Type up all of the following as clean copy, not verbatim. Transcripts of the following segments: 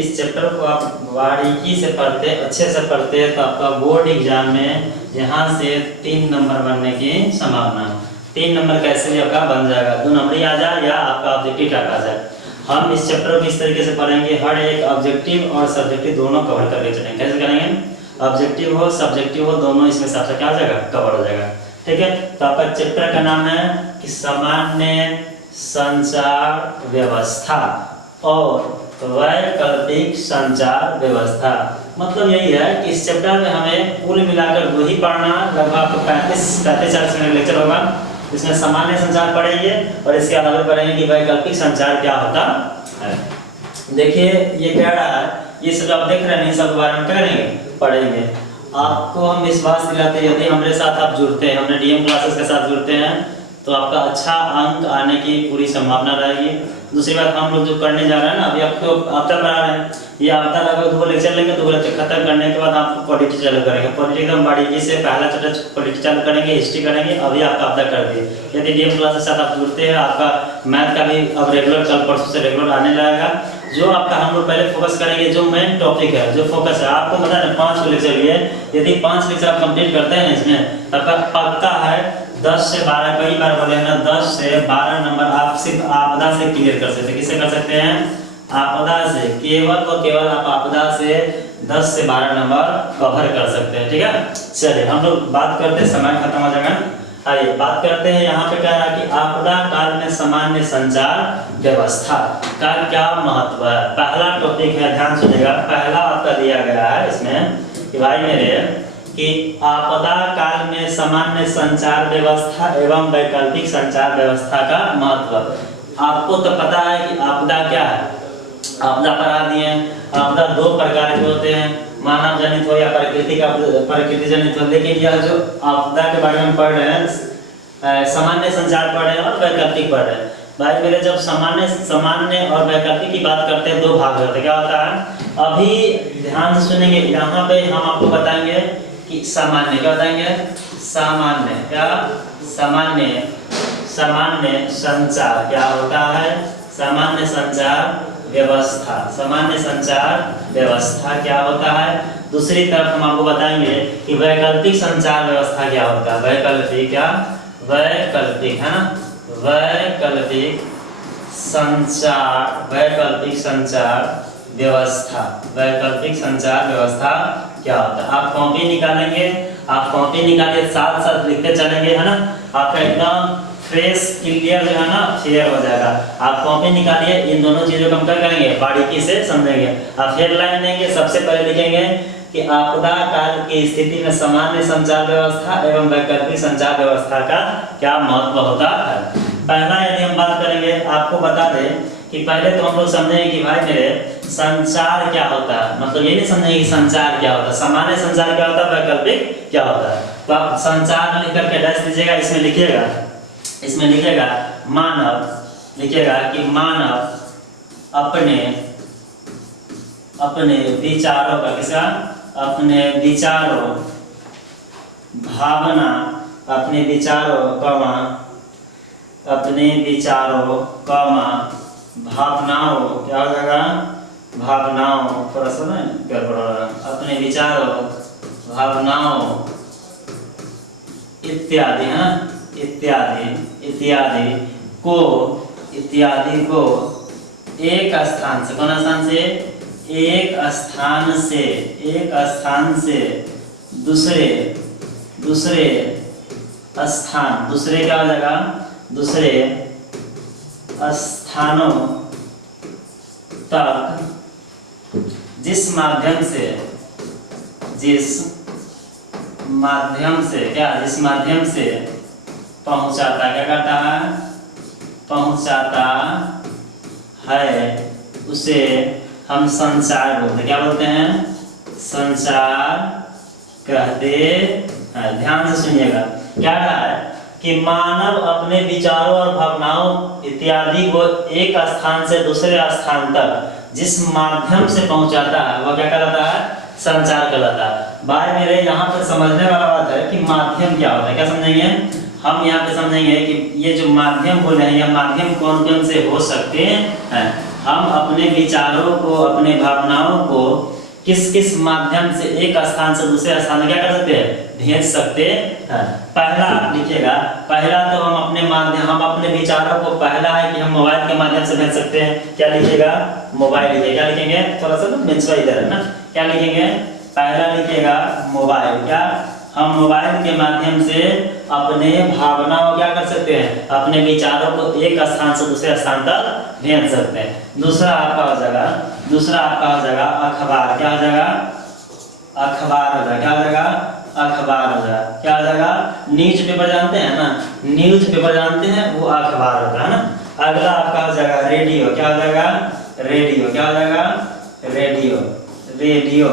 इस चैप्टर को आप बारीकी से पढ़ते, अच्छे से पढ़ते हैं तो आपका बोर्ड एग्जाम में यहाँ से 3 नंबर बनने की संभावना है। 3 नंबर कैसे भी आपका बन जाएगा, 2 नंबर आ जाए या आपका ऑब्जेक्टिव टाइप आ जाए। हम इस चैप्टर को इस तरीके से पढ़ेंगे, हर एक ऑब्जेक्टिव और सब्जेक्टिव दोनों कवर करके चलेंगे। कैसे करेंगे, ऑब्जेक्टिव हो सब्जेक्टिव हो दोनों इसमें सबसे क्या हो जाएगा, कवर हो जाएगा। ठीक है, तो आपका चैप्टर का नाम है कि सामान्य संचार व्यवस्था और वैकल्पिक संचार व्यवस्था। मतलब यही है कि इस चैप्टर में हमें कुल मिलाकर 2 ही पढ़ना, लगभग आपको 35-40 मिनट लेक्चर होगा। इसमें सामान्य संचार पढ़ेंगे और इसके अलावा पढ़ेंगे कि वैकल्पिक संचार क्या होता है। देखिए ये कह रहा है, ये सब आप देख रहे हैं, सब बारे में करेंगे पढ़ेंगे। आपको हम विश्वास दिलाते हैं, यदि हमारे साथ आप जुड़ते हैं, हमने डीएम क्लासेस के साथ जुड़ते हैं तो आपका अच्छा अंक आने की पूरी संभावना रहेगी। दूसरी बात, हम लोग जो करने जा रहे हैं ना, अभी आपको आपदा पढ़ा रहे हैं, ये आपदा लगभग 2 लेक्चर लेंगे, 2 लेक्चर खत्म करने के बाद आपको पॉलिटी चालू करेंगे। पॉलिटी एकदम बारीकी से पहला चैप्टर पॉलिटी चालू करेंगे, हिस्ट्री करेंगे। अभी आपका आपदा कर दिए, यदि डीएम क्लास के साथ आप जुड़ते हैं, आपका मैथ का भी अब रेगुलर कल परसों से रेगुलर आने लगेगा। जो आपका हम लोग पहले फोकस करेंगे, जो मेन टॉपिक है, जो फोकस है, आपको पता है 5 लेक्चर लिए, यदि 5 लेक्चर आप कंप्लीट करते हैं इसमें, आपका पक्का है 10 से 12, कई बार बोले हैं ना, 10 से 12 नंबर आप सिर्फ आपदा से क्लियर कर सकते हैं। किससे कर सकते हैं, आपदा से, केवल और केवल आप आपदा से 10 से 12 नंबर कवर कर सकते हैं। ठीक है, चलिए हम लोग बात करते हैं, समय खत्म हो जाएगा। आइए बात करते हैं, यहाँ पे कह रहा है कि आपदा काल में सामान्य संचार व्यवस्था का क्या महत्व है। पहला टॉपिक है, ध्यान सुनिएगा, पहला आपका दिया गया है इसमें कि भाई मेरे कि आपदा काल में सामान्य संचार व्यवस्था एवं वैकल्पिक संचार व्यवस्था का महत्व। आपको तो पता है कि आपदा क्या है, आपदा पढ़ा दिए। आपदा 2 प्रकार के होते हैं, मानव जनित हो या प्रकृति जनित हो। लेकिन यह जो आपदा के बारे में पढ़ रहे हैं, सामान्य संचार पढ़ रहे हैं और वैकल्पिक पढ़ रहे हैं। भाई मेरे जब सामान्य और वैकल्पिक की बात करते हैं, 2 भाग होते हैं। क्या होता है, अभी ध्यान से सुनेंगे, यहाँ पे हम आपको बताएंगे कि सामान्य क्या बताएंगे, सामान्य क्या, सामान्य संचार क्या होता है, सामान्य संचार व्यवस्था, सामान्य संचार व्यवस्था क्या होता है। दूसरी तरफ हम आपको बताएंगे कि वैकल्पिक संचार व्यवस्था क्या होता है। वैकल्पिक क्या, वैकल्पिक है ना, वैकल्पिक संचार, वैकल्पिक संचार व्यवस्था, वैकल्पिक संचार व्यवस्था क्या होता है। आप कॉपी निकालेंगे, आप कॉपी निकालिए, साथ साथ लिखते चलेंगे, है ना, आपका एकदम फ्रेश क्लियर जो है ना क्लियर हो जाएगा। आप कॉपी निकालिए, इन दोनों चीजों को हम क्या करेंगे, बारीकी से समझेंगे। आप हेडलाइन देंगे, सबसे पहले लिखेंगे कि आपदा काल की स्थिति में सामान्य संचार व्यवस्था एवं वैकल्पिक संचार व्यवस्था का क्या महत्व होता है। पहला यदि हम बात करेंगे, आपको बता दें कि पहले तो हम लोग समझेंगे कि भाई मेरे संचार क्या होता है। मतलब ये नहीं समझेंगे कि संचार क्या होता है, सामान्य संचार क्या होता है, वैकल्पिक क्या होता है। तो आप संचार लिख करके डैश दीजिएगा, इसमें लिखिएगा, इसमें लिखिएगा मानव, लिखिएगा कि मानव अपने विचारों का, किसका, अपने विचारों, भावना, अपने विचारों कमा, अपने विचारों कमा भावनाओं, क्या हो जाएगा, भावनाओं, थोड़ा सा ना गड़बड़ हो रहा है, अपने विचारों, भावनाओं इत्यादि, है ना, इत्यादि को एक स्थान से, कौन स्थान से, एक स्थान से दूसरे स्थान, दूसरे क्या हो जाएगा, दूसरे स्थानों तक जिस माध्यम से पहुंचाता, क्या करता है, पहुंचाता है, उसे हम संचार बोलते हैं। क्या बोलते हैं, संचार कहते हैं। ध्यान से सुनिएगा, क्या कहा है कि मानव अपने विचारों और भावनाओं इत्यादि को एक स्थान से दूसरे स्थान तक जिस माध्यम से पहुंचाता है वह क्या कहलाता है, संचार कहलाता है। भाई मेरे यहाँ पे समझने वाला बात है कि माध्यम क्या होता है। क्या समझेंगे हम यहाँ पे, समझेंगे कि ये जो माध्यम बोले हैं, यह माध्यम कौन कौन से हो सकते हैं। हम अपने विचारों को, अपने भावनाओं को किस किस माध्यम से एक स्थान से दूसरे स्थान में क्या कर सकते हैं, भेज सकते हैं। पहला आप लिखिएगा, पहला तो हम अपने विचारों को, पहला है कि हम मोबाइल के माध्यम से भेज सकते हैं। क्या लिखिएगा, मोबाइल लिखिए। क्या लिखेंगे, थोड़ा सा ना बेंचवा इधर है ना, क्या लिखेंगे, पहला लिखिएगा मोबाइल। क्या, हम मोबाइल के माध्यम से अपने भावनाओं क्या कर सकते हैं, अपने विचारों को एक स्थान से दूसरे स्थान तक भेज सकते हैं। दूसरा आपका हो जाएगा, अखबार। क्या हो जाएगा, अखबार हो जाएगा। क्या हो जाएगा, अखबार हो जाएगा। क्या हो जाएगा, न्यूज पेपर जानते हैं ना, न्यूज पेपर जानते हैं, वो अखबार होता है ना। अगला आपका हो जाएगा रेडियो। क्या हो जाएगा, रेडियो। क्या हो जाएगा, रेडियो।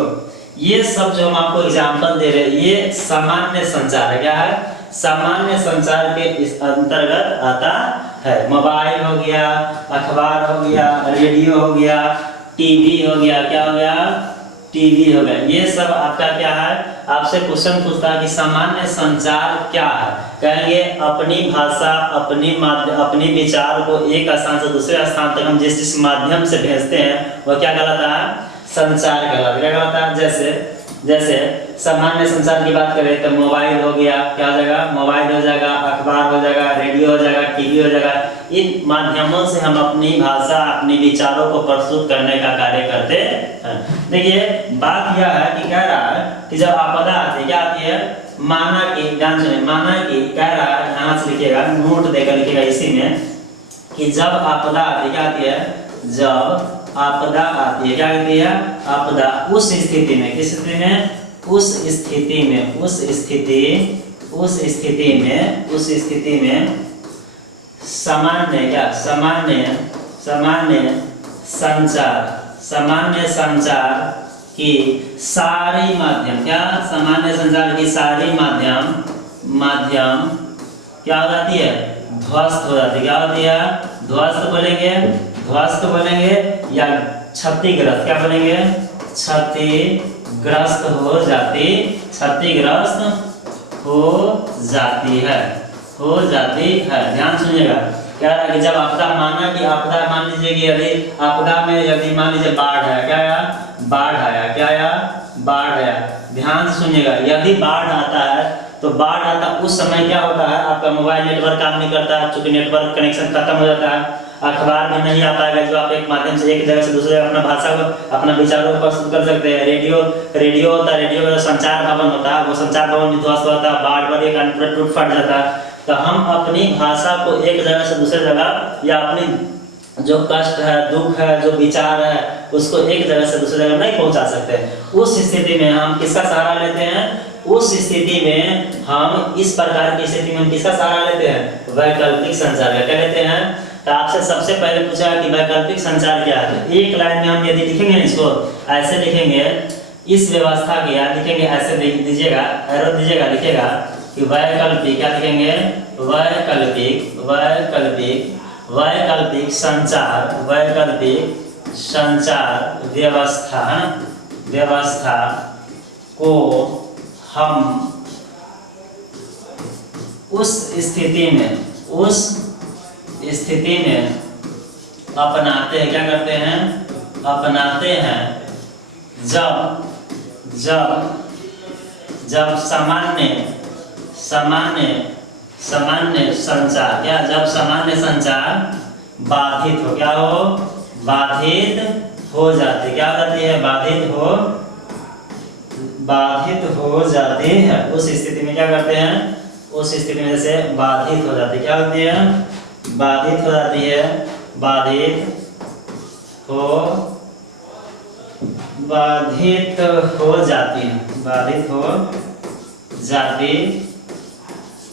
ये सब जो हम आपको एग्जाम्पल दे रहे हैं, ये सामान्य संचार है। क्या है, सामान्य संचार के इस अंतर्गत आता है। मोबाइल हो गया, अखबार हो गया, रेडियो हो गया, टीवी हो गया। क्या हो गया, टीवी हो गया। ये सब आपका क्या है, आपसे क्वेश्चन पूछता है कि सामान्य संचार क्या है। कहेंगे अपनी भाषा, अपनी विचार को एक स्थान से दूसरे स्थान तक हम जिस माध्यम से भेजते हैं वह क्या कहलाता है, संचार कहलाता है। क्या कहलाता है, जैसे सामान्य संचार की बात करें तो मोबाइल हो गया। क्या हो जाएगा, मोबाइल हो जाएगा, अखबार हो जाएगा, रेडियो हो जाएगा, टीवी हो जाएगा। इन माध्यमों से हम अपनी भाषा, अपने विचारों को प्रस्तुत करने का कार्य करते हैं। देखिए बात यह है कि कह रहा है कि जब आपदा आती है, क्या आती है, माना कि, ध्यान सुनिए, माना कि कह रहा है, यहाँ से लिखिएगा, नोट देकर लिखिएगा इसी में, कि जब आपदा आती है, क्या आती है, जब आपदा आती है, क्या कहती है, आपदा। उस स्थिति में, किस स्थिति में, उस स्थिति में सामान्य संचार की सारी माध्यम, क्या, सामान्य संचार की सारी माध्यम क्या हो जाती है, ध्वस्त हो जाती है। क्या होती है, ध्वस्त बोलेंगे या क्षतिग्रस्त। क्या बोलेंगे, क्षतिग्रस्त हो जाती है। ध्यान सुनिएगा, क्या रहा कि जब आपदा, माना कि आपदा, मान लीजिए कि यदि आपदा में यदि मान लीजिए बाढ़ आया, क्या आया, बाढ़ आया। क्या आया, बाढ़ आया। ध्यान सुनिएगा, यदि बाढ़ आता है तो बाढ़ आता उस समय क्या होता है, आपका मोबाइल नेटवर्क काम नहीं करता है, चूंकि नेटवर्क कनेक्शन खत्म हो जाता है। अखबार में नहीं आ पाएगा, जो आप एक माध्यम से एक जगह से दूसरे अपना भाषा को, अपना विचारों को प्रस्तुत कर सकते हैं। रेडियो होता है, रेडियो का संचार भवन होता है, वो संचार भवन भी ध्वस्त होता है, बाढ़ पर एक टूट फट जाता है। तो हम अपनी भाषा को एक जगह से दूसरे जगह, या अपनी जो कष्ट है, दुख है, जो विचार है, उसको एक जगह से दूसरे जगह नहीं पहुंचा सकते। उस स्थिति में हम किसका सहारा लेते हैं, उस स्थिति में हम, इस प्रकार की स्थिति में हम किसका सहारा लेते हैं, वैकल्पिक संचार का। क्या लेते हैं, तो आपसे सबसे पहले पूछा कि वैकल्पिक संचार क्या है। तो एक लाइन में हम यदि लिखेंगे इसको, ऐसे लिखेंगे, इस व्यवस्था के याद लिखेंगे, ऐसे दीजिएगा, एरो दीजिएगा, लिखेगा कि वैकल्पिक, क्या लिखेंगे, वैकल्पिक संचार व्यवस्था को हम उस स्थिति में अपनाते हैं। क्या करते हैं, अपनाते हैं जब सामान्य संचार, क्या, जब सामान्य संचार बाधित हो। क्या हो, बाधित हो जाती। क्या हो जाती है, बाधित हो जाती है। उस स्थिति में क्या करते हैं, उस स्थिति में जैसे बाधित हो जाती, क्या होती है, बाधित हो जाती है, बाधित हो जाती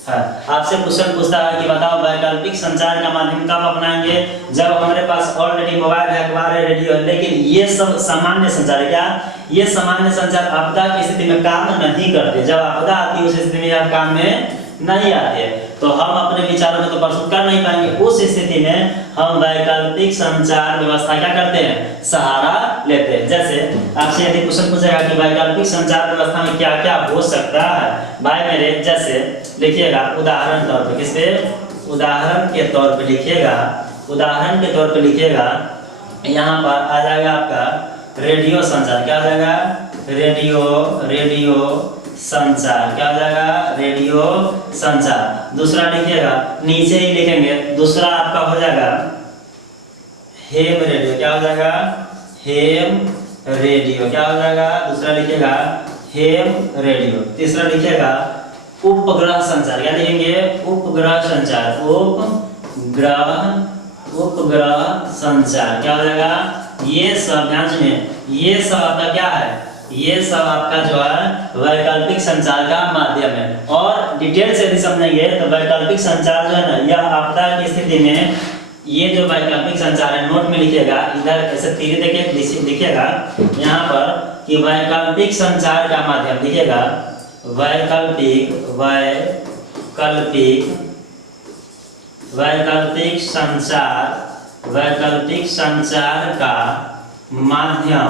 है। आपसे क्वेश्चन पूछता है कि बताओ वैकल्पिक संचार का माध्यम कब अपनाएंगे, जब हमारे पास ऑलरेडी मोबाइल है, अखबार है, रेडियो है। लेकिन ये सब सामान्य संचार है। क्या, ये सामान्य संचार आपदा की स्थिति में काम नहीं करते। जब आपदा आती है उस स्थिति में आप काम में नहीं आते, तो हम अपने विचारों को तो प्रस्तुत कर नहीं पाएंगे। उस स्थिति में हम वैकल्पिक संचार व्यवस्था क्या करते हैं, सहारा लेते हैं। जैसे आपसे यदि क्वेश्चन पूछेगा कि वैकल्पिक संचार व्यवस्था में क्या क्या हो सकता है, भाई मेरे, जैसे लिखिएगा उदाहरण तौर पे, किस पे, उदाहरण के तौर पे लिखिएगा यहाँ पर आ जाएगा आपका रेडियो संचार। क्या हो जाएगा? रेडियो संचार। क्या हो जाएगा? रेडियो संचार। दूसरा लिखिएगा, नीचे ही लिखेंगे, दूसरा आपका हो जाएगा हेम रेडियो। क्या हो जाएगा? हेम रेडियो। क्या हो जाएगा? दूसरा लिखिएगा हेम रेडियो। तीसरा लिखिएगा उपग्रह संचार। क्या लिखेंगे? उपग्रह संचार। उपग्रह संचार। क्या हो जाएगा? ये सब ध्यान सुनिए, ये सब आपका क्या है? ये सब आपका जो है वैकल्पिक संचार का माध्यम है। और डिटेल से यदि समझेंगे तो वैकल्पिक संचार जो है ना, यह आपदा की स्थिति में ये जो वैकल्पिक संचार है, नोट में लिखिएगा, इधर ऐसे तीर देखिए लिखिएगा यहाँ पर कि वैकल्पिक संचार का माध्यम लिखिएगा, वैकल्पिक संचार का माध्यम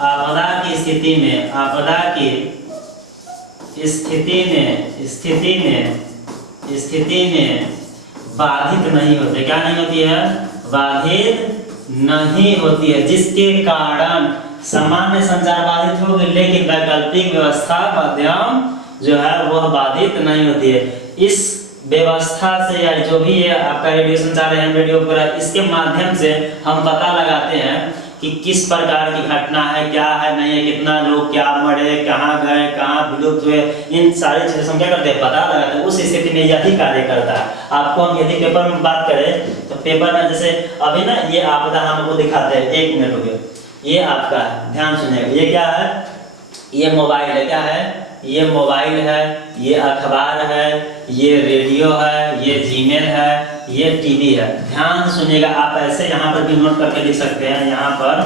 आपदा की स्थिति में बाधित नहीं होते। क्या नहीं होती है? बाधित नहीं होती है, जिसके कारण सामान्य संचार बाधित होगी, लेकिन वैकल्पिक व्यवस्था माध्यम जो है वह बाधित नहीं होती है। इस व्यवस्था से या जो भी है आपका रेडियो संचार है, रेडियो पर, इसके माध्यम से हम पता लगाते हैं कि किस प्रकार की घटना है, क्या है, नहीं है, कितना लोग क्या मरे, कहाँ गए, कहाँ विलुप्त हुए, इन सारी चीज़ों हम क्या करते हैं? पता लगाते हैं। उस स्थिति में यही कार्य करता है। आपको हम यदि पेपर में बात करें तो पेपर में जैसे अभी ना ये आपदा हमको दिखाते हैं, 1 मिनट हो गया, ये आपका है, ध्यान सुनिएगा, ये क्या है? ये मोबाइल है। क्या है? ये मोबाइल है, ये अखबार है, ये रेडियो है, ये जीमेल है, ये टीवी है। ध्यान सुनिएगा, आप ऐसे यहाँ पर भी नोट करके लिख सकते हैं। यहाँ पर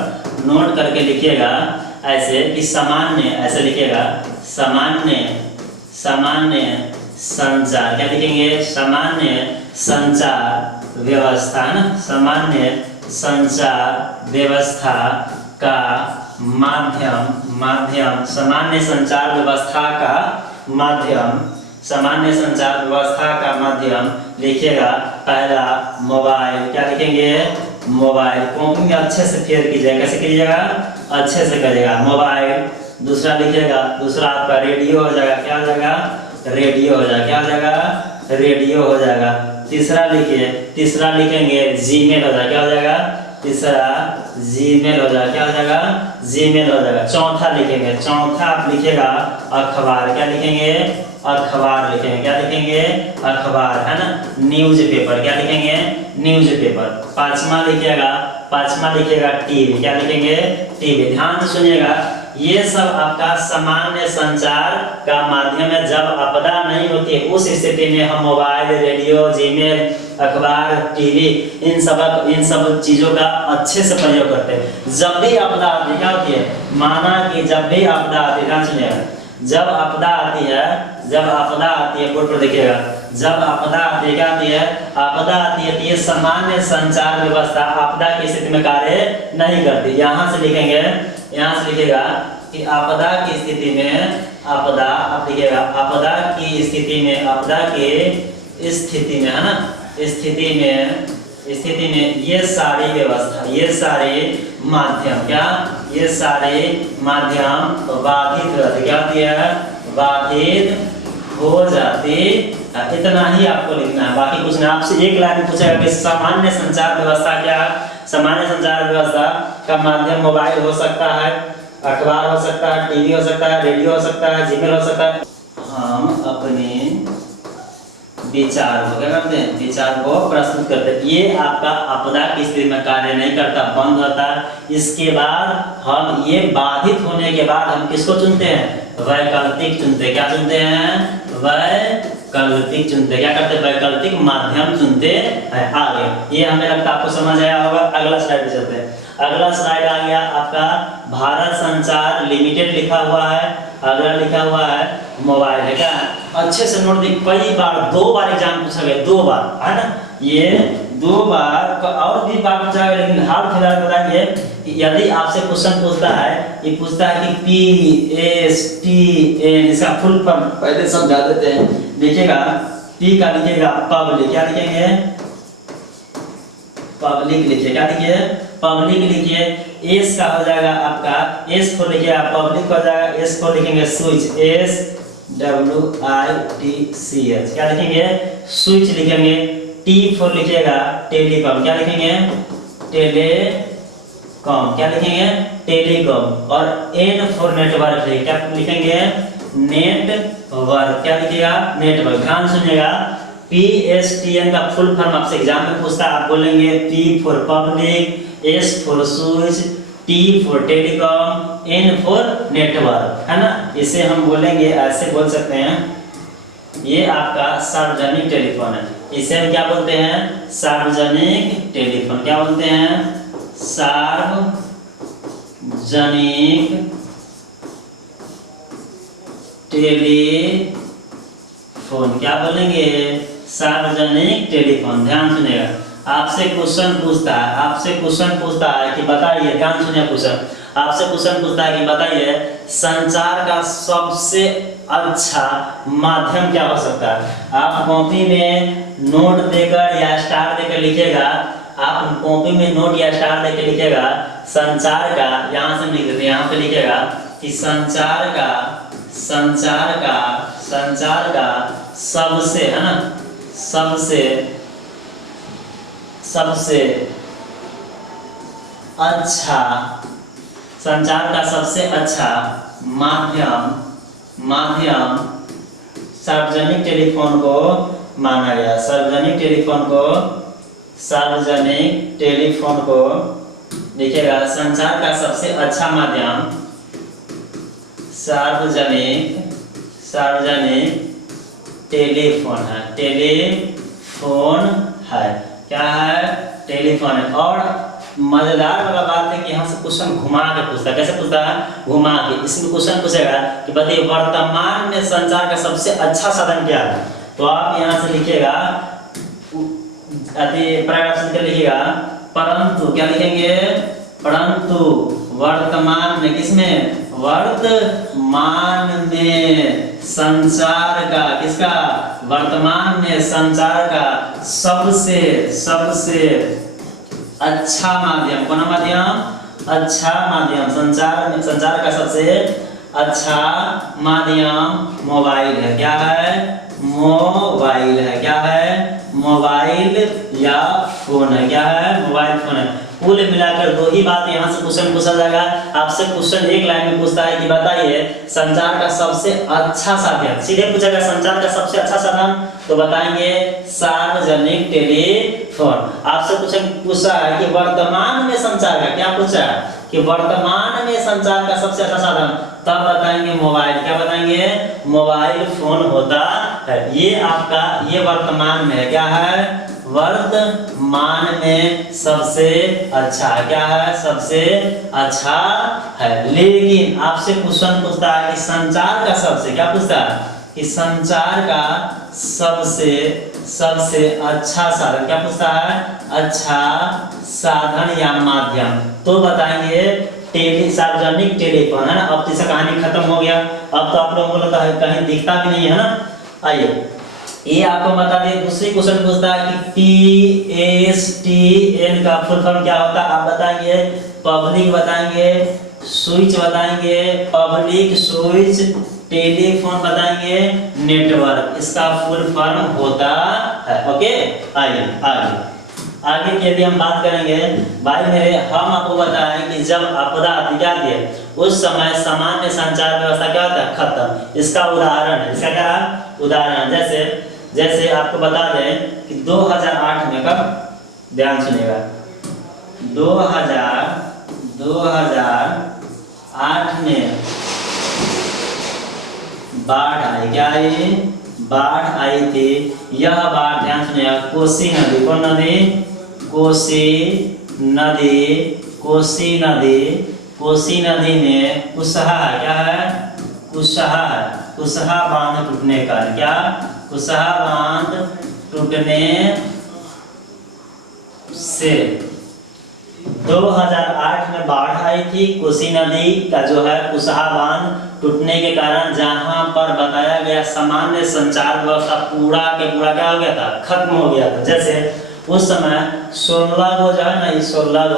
नोट करके लिखिएगा ऐसे कि सामान्य, ऐसे लिखिएगा सामान्य संचार। क्या लिखेंगे? सामान्य संचार व्यवस्था ना, सामान्य संचार व्यवस्था का माध्यम सामान्य संचार व्यवस्था का माध्यम लिखिएगा। पहला मोबाइल। क्या लिखेंगे? मोबाइल। कॉपी में अच्छे से फेर कीजिएगा। कैसे कीजिएगा? अच्छे से करिएगा। मोबाइल। दूसरा लिखिएगा, दूसरा आपका रेडियो हो जाएगा। क्या हो जाएगा? रेडियो हो जाएगा। क्या हो जाएगा? रेडियो हो जाएगा। तीसरा लिखिए, तीसरा लिखेंगे जीमेल हो जाएगा। क्या हो जाएगा? तीसरा जीमेल हो जाएगा। क्या हो जाएगा? जीमेल हो जाएगा। चौथा लिखेंगे, चौथा आप लिखेगा अखबार। क्या लिखेंगे? अखबार लिखेंगे। क्या लिखेंगे? अखबार, है ना, न्यूज पेपर। क्या लिखेंगे? News paper. पांचवा लिखिएगा टीवी। क्या लिखेंगे? टीवी। ध्यान से सुनिएगा, ये सब आपका सामान्य संचार का माध्यम है। जब आपदा नहीं होती है उस स्थिति में हम मोबाइल, रेडियो, जीमेल, अखबार, टीवी, इन सब चीजों का अच्छे से प्रयोग करते हैं। जब भी आपदा आती है, क्या होती है? माना कि जब भी आपदा आती है, ध्यान सुनिएगा, जब आपदा आती है, बोर्ड पर देखिएगा, जब आपदा आती है, क्या आती है? आपदा आती है तो ये सामान्य संचार व्यवस्था आपदा की स्थिति में कार्य नहीं करती। यहाँ से लिखेंगे, यहाँ से लिखेगा कि आपदा की स्थिति में, आपदा आप लिखेगा, आपदा की स्थिति में, है ना, स्थिति में ये सारी व्यवस्था, ये सारे माध्यम, क्या, ये सारे माध्यम बाधित रहते। क्या होती है? बाधित हो जाती। इतना ही आपको लिखना है, बाकी कुछ नहीं। आपसे एक लाइन पूछेगा कि सामान्य संचार व्यवस्था क्या है? सामान्य संचार व्यवस्था का माध्यम मोबाइल हो सकता है, अखबार हो सकता है, टीवी हो सकता है, रेडियो हो सकता है, जीमेल हो सकता है। हम अपने विचार को क्या करते हैं? विचार को प्रस्तुत करते हैं। ये आपका आपदा की स्थिति में कार्य नहीं करता, बंद होता है। इसके बाद हम ये बाधित होने के बाद हम किसको चुनते हैं? वैकल्पिक चुनते हैं। क्या चुनते हैं? वैकल्पिक चुनते हैं। क्या करते हैं? वैकल्पिक माध्यम चुनते हैं। आगे ये हमें लगता है आपको समझ आया होगा। अगला स्लाइड पे चलते हैं। अगला स्लाइड आ गया आपका भारत संचार लिमिटेड लिखा हुआ है, अगला लिखा हुआ है मोबाइल है। क्या अच्छे से नोट दी, कई बार 2 बार एग्जाम पूछा गया, 2 बार, है ना, ये 2 बार और भी बार पूछा गया। लेकिन हाल फिलहाल बताइए कि यदि आपसे क्वेश्चन पूछता है, ये पूछता है कि PSTN इसका फुल फॉर्म पहले समझा देते हैं। लिखिएगा P का लिखिएगा पब्लिक। क्या लिखेंगे? पब्लिक लिखिए, क्या लिखिए, पब्लिक लिखिए। एस का हो जाएगा आपका, एस को लिखिए आप, पब्लिक हो जाएगा, एस को लिखेंगे स्विच, SWITCH, क्या लिखेंगे, स्विच लिखेंगे। टी फॉर लिखिएगा टेलीकॉम, क्या लिखेंगे, टेलीकॉम, क्या लिखेंगे, टेलीकॉम। और एन फॉर नेटवर्क लिखेंगे, क्या लिखेंगे, नेटवर्क, क्या लिखिएगा, नेटवर्क। ध्यान सुनिएगा, PSTN का फुल फॉर्म आपसे एग्जाम में पूछता है, आप बोलेंगे P for public, S for switch, T for telecom, N for network, है ना। इसे हम बोलेंगे, ऐसे बोल सकते हैं, ये आपका सार्वजनिक टेलीफोन है। इसे हम क्या बोलते हैं, सार्वजनिक टेलीफोन, क्या बोलते हैं, सार्वजनिक टेलीफोन, क्या बोलेंगे, सार्वजनिक टेलीफोन। ध्यान सुनिएगा, आपसे क्वेश्चन पूछता है, आपसे क्वेश्चन पूछता है कि बताइए, ध्यान सुनिए क्वेश्चन, आपसे क्वेश्चन पूछता है कि बताइए संचार का सबसे अच्छा माध्यम क्या हो सकता है। आप कॉपी में नोट देकर या स्टार देकर लिखिएगा, आप कॉपी में नोट या स्टार देकर लिखिएगा संचार का, यहाँ से लिख देते हैं, यहाँ पे लिखिएगा कि संचार का सबसे, है ना, सबसे अच्छा, संचार का सबसे अच्छा माध्यम सार्वजनिक टेलीफोन को माना गया। सार्वजनिक टेलीफोन को देखिएगा, संचार का सबसे अच्छा माध्यम सार्वजनिक टेलीफोन है, क्या है, टेलीफोन है। और मजेदार वाला बात है कि यहाँ से क्वेश्चन घुमा के पूछता है, कैसे पूछता है, घुमा के। इसमें क्वेश्चन पूछेगा कि बताइए वर्तमान में संचार का सबसे अच्छा साधन क्या है। तो आप यहाँ से लिखिएगा, पैराग्राफ से लिखिएगा, परंतु, क्या लिखेंगे, परंतु वर्तमान में, किसमें, वर्तमान में संचार का, किसका, वर्तमान में संचार का सबसे अच्छा माध्यम, कौन माध्यम, अच्छा माध्यम, संचार का सबसे अच्छा माध्यम मोबाइल है, क्या है, मोबाइल है, क्या है, मोबाइल या फोन है, क्या है, मोबाइल फोन है। कुल मिलाकर दो ही बात यहाँ से क्वेश्चन पूछा जाएगा। आपसे क्वेश्चन एक लाइन में पूछता है कि बताइए संचार का सबसे अच्छा साधन, सीधे पूछेगा संचार का सबसे अच्छा साधन, तो बताएंगे सार्वजनिक टेलीफोन। आपसे क्वेश्चन पूछा है कि वर्तमान में संचार का, क्या पूछा है कि वर्तमान में संचार का सबसे अच्छा साधन, तब बताएंगे मोबाइल, क्या बताएंगे, मोबाइल फोन होता है। ये आपका, ये वर्तमान में है, क्या है, वर्तमान में सबसे अच्छा, क्या है, सबसे अच्छा है। लेकिन आपसे क्वेश्चन पूछता है कि संचार का सबसे, क्या पूछता है, कि संचार का सबसे अच्छा साधन, क्या पूछता है, अच्छा साधन या माध्यम, तो बताएंगे सार्वजनिक टेलीफोन, है ना। अब तो इसका कहानी खत्म हो गया। अब तो आप लोगों को लगता है कहीं दिखता भी नहीं है ना। आइए ये आपको बता दें, दूसरी क्वेश्चन पूछता है कि PSTN का फुल फॉर्म क्या होता है। आप बताएंगे पब्लिक, बताएंगे स्विच, बताएंगे पब्लिक स्विच, टेलीफोन बताएंगे नेटवर्क, इसका फुल फॉर्म होता है। ओके, आइए आगे की यदि हम बात करेंगे, भाई मेरे, हम आपको बताएं कि जब आपदा आती, क्या आती है, उस समय सामान्य संचार व्यवस्था क्या होता है, खत्म। इसका उदाहरण है, इसका क्या उदाहरण, जैसे आपको बता दें कि 2008 में, कब, ध्यान सुनिएगा, 2008 में बाढ़ आई, क्या आई, बाढ़ आई थी। यह बाढ़, ध्यान सुनिएगा, कोसी नदी, कौन नदी, कोसी नदी में कुशहा, क्या है, कुशहा बांध टूटने का, क्या, कुशहा बांध टूटने से 2008 में बाढ़ आई थी। कोसी नदी का जो है कुशहा बांध टूटने के कारण जहां पर बताया गया सामान्य संचार व्यवस्था पूरा के पूरा क्या हो गया था, खत्म हो गया था। जैसे उस समय 16 गो जो है ना, 16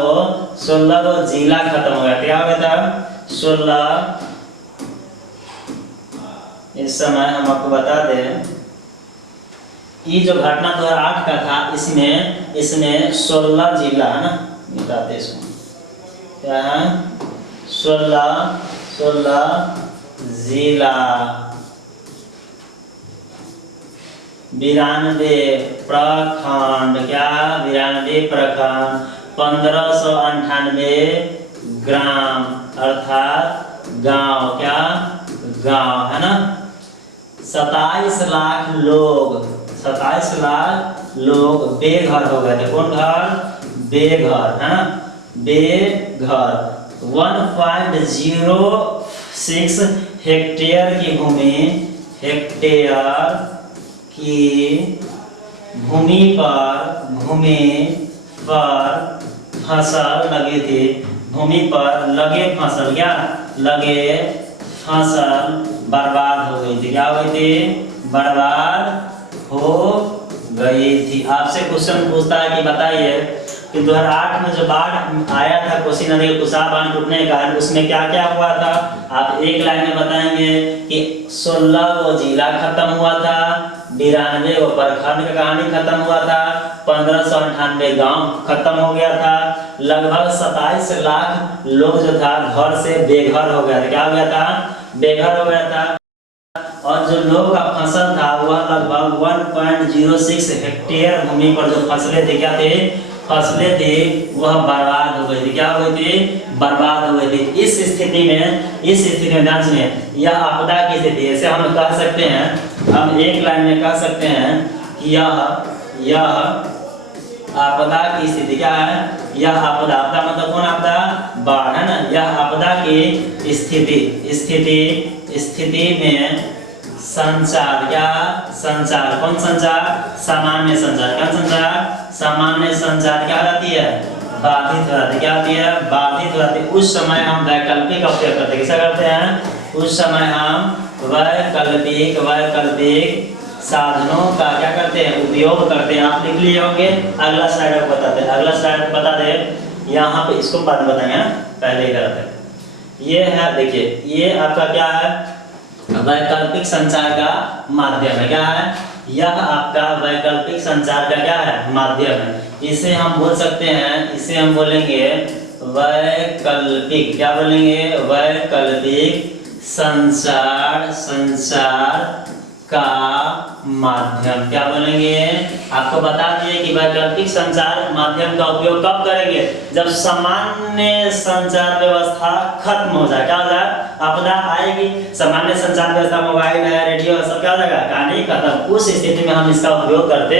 गो जिला खत्म हो गया। क्या हो गया था? 16। इस समय हम आपको बता दें, ये जो घटना 2008 का था, इसमें 16 जिला है ना, बताते इसको क्या है, 16 जिला, 92 प्रखंड, क्या 92 प्रखंड, 1598 ग्राम अर्थात गांव, क्या गांव है ना, 27 लाख लोग बेघर हो गए थे। कौन घर? बेघर है ना, बेघर। 1.06 हेक्टेयर की भूमि पर फसल लगी थी। भूमि पर लगे फसल, क्या लगे फसल बर्बाद हो गई थी। क्या हो गई थी? बर्बाद हो गई थी। आपसे क्वेश्चन पूछता है कि बताइए कि 2008 में जो बाढ़ आया था कोसी नदी के कुसाहा बांध टूटने के कारण, उसमें क्या क्या हुआ था? आप एक लाइन में बताएंगे कि 16 गो जिला खत्म हुआ था, 92 गो प्रखंड का कहानी खत्म हुआ था, 1598 गांव खत्म हो गया था, लगभग 27 लाख लोग जो था घर से बेघर हो गया था। क्या हो गया था? बेघर हो गया था। और जो लोग का फसल था वह लगभग 1.06 हेक्टेयर भूमि पर जो फसलें थी, क्या थे? फसलें थी वह बर्बाद हो गई थी। क्या हो गई थी? बर्बाद हो गई थी। इस स्थिति में ध्यान सुनिए, यह आपदा की स्थिति है। ऐसे हम कह सकते हैं, हम एक लाइन में कह सकते हैं कि यह आपदा की स्थिति। क्या है? यह आपदा मतलब कौन आपदा? बाढ़ है ना। यह आपदा की स्थिति में संचार, क्या संचार? कौन संचार? सामान्य संचार। क्या संचार? सामान्य संचार क्या रहती है? बाधित हो जाती है। क्या होती है? बाधित हो जाती है। उस समय हम वैकल्पिक का उपयोग करते हैं। कैसा करते हैं? उस समय हम वैकल्पिक साधनों का क्या करते हैं? उपयोग करते हैं। आप लिख लिए होंगे, अगला स्लाइड आपको बताते हैं। अगला स्लाइड बता दे, यहाँ पे इसको बाद में बताएंगे ना, पहले ही करते हैं। ये है, देखिए ये आपका क्या है? वैकल्पिक संचार का माध्यम है। क्या है? यह आपका वैकल्पिक संचार का क्या है? माध्यम है। इसे हम बोल सकते हैं, इसे हम बोलेंगे वैकल्पिक। क्या बोलेंगे? वैकल्पिक संचार का माध्यम। क्या बोलेंगे? आपको बता दिए कि वैकल्पिक संचार माध्यम का उपयोग कब करेंगे? जब सामान्य संचार व्यवस्था खत्म हो जाए। क्या हो जाए? आपदा आएगी, सामान्य संचार व्यवस्था, मोबाइल है, रेडियो है, सब क्या हो जाएगा? कहानी खत्म। उस स्थिति में हम इसका उपयोग करते,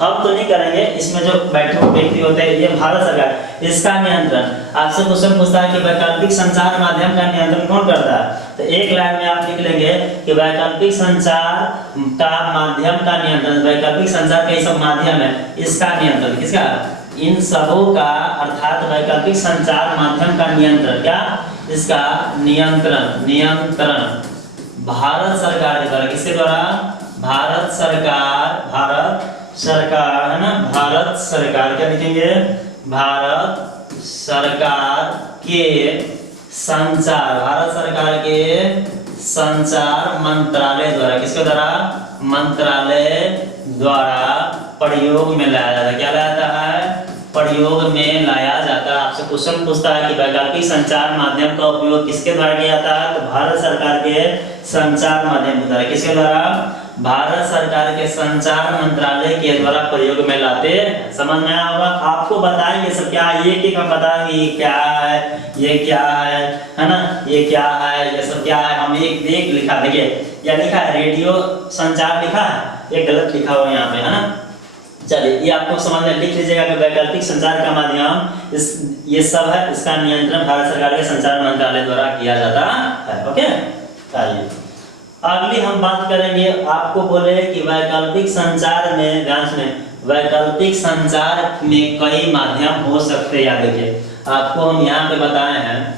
हम तो नहीं करेंगे, इसमें जो बैठे हुए व्यक्ति होते हैं, ये भारत सरकार, इसका नियंत्रण। आपसे क्वेश्चन पूछता है कि वैकल्पिक संचार माध्यम का नियंत्रण कौन करता है? तो एक लाइन में आप लिख लेंगे कि वैकल्पिक संचार का माध्यम का नियंत्रण, वैकल्पिक संचार का सब माध्यम है, इसका नियंत्रण किसका? इन सबों का, अर्थात वैकल्पिक संचार माध्यम का नियंत्रण, क्या इसका नियंत्रण भारत सरकार के द्वारा। किसके द्वारा? भारत सरकार है ना, भारत सरकार। क्या लिखेंगे? भारत सरकार के संचार, भारत सरकार के संचार मंत्रालय द्वारा। किसके द्वारा? मंत्रालय द्वारा प्रयोग में लाया जाता है। क्या लाया जाता है? प्रयोग में लाया जाता है। आपसे क्वेश्चन पूछता है कि वैकल्पिक संचार माध्यम का उपयोग किसके द्वारा किया जाता है? तो भारत सरकार के संचार माध्यम द्वारा। किसके द्वारा? भारत सरकार के संचार मंत्रालय के द्वारा प्रयोग में लाते। समझ में आया होगा? आपको बताएंगे सब क्या है, ये हम बताएंगे ये क्या है, ये क्या है ना, ये क्या है, ये सब क्या है। हम एक लिखा, देखिए क्या लिखा है? रेडियो संचार लिखा है, ये गलत लिखा हुआ यहाँ पे है ना। चलिए ये आपको समझ में, लिख लीजिएगा कि वैकल्पिक संचार का माध्यम ये सब है, इसका नियंत्रण भारत सरकार के संचार मंत्रालय द्वारा किया जाता है। ओके, चलिए अगली हम बात करेंगे। आपको बोले कि वैकल्पिक संचार में, ध्यान सुने, वैकल्पिक संचार में कई माध्यम हो सकते हैं। देखिए आपको हम यहाँ पे बताए हैं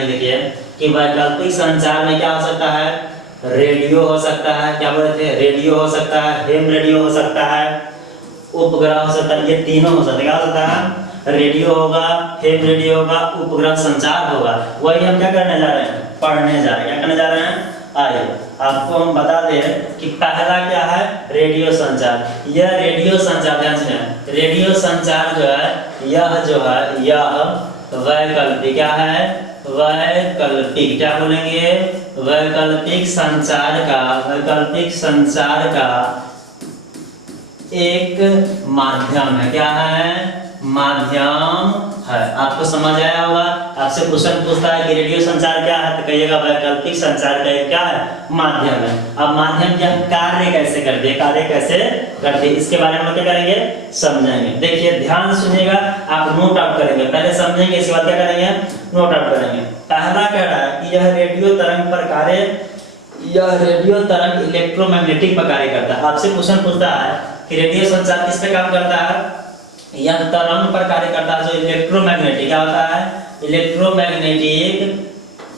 कि देखिए कि वैकल्पिक संचार में क्या हो सकता है? रेडियो हो सकता है। क्या बोले थे? रेडियो हो सकता है, हेम रेडियो हो सकता है, उपग्रह हो सकता है, ये तीनों हो सकता है। क्या हो सकता है? रेडियो होगा, हेम रेडियो होगा, उपग्रह संचार होगा। वही हम क्या करने जा रहे हैं? पढ़ने जा रहे हैं। क्या करने जा रहे हैं? आइए आपको हम बता दें कि पहला क्या है? रेडियो संचार। यह रेडियो संचार, ध्यान से, रेडियो संचार जो है यह वैकल्पिक क्या है? वैकल्पिक, क्या बोलेंगे? वैकल्पिक संचार का एक माध्यम है। क्या है? माध्यम है। आपको समझ आया होगा। आपसे क्वेश्चन पूछता है कि रेडियो संचार क्या है, तो कहिएगा वैकल्पिक संचार का एक क्या है? माध्यम है। अब माध्यम क्या कार्य कैसे करते हैं, इसके बारे में क्या करेंगे? समझेंगे। देखिए ध्यान सुनिएगा, आप नोट आउट करेंगे, पहले समझेंगे, इसके बाद क्या करेंगे? नोट आउट करेंगे। पहला कह रहा है कि यह रेडियो तरंग इलेक्ट्रोमैग्नेटिक पर कार्य करता है। आपसे क्वेश्चन पूछता है कि रेडियो संचार किस पे काम करता है? यह तरंग पर कार्य करता है जो इलेक्ट्रोमैग्नेटिक क्या होता है? इलेक्ट्रोमैग्नेटिक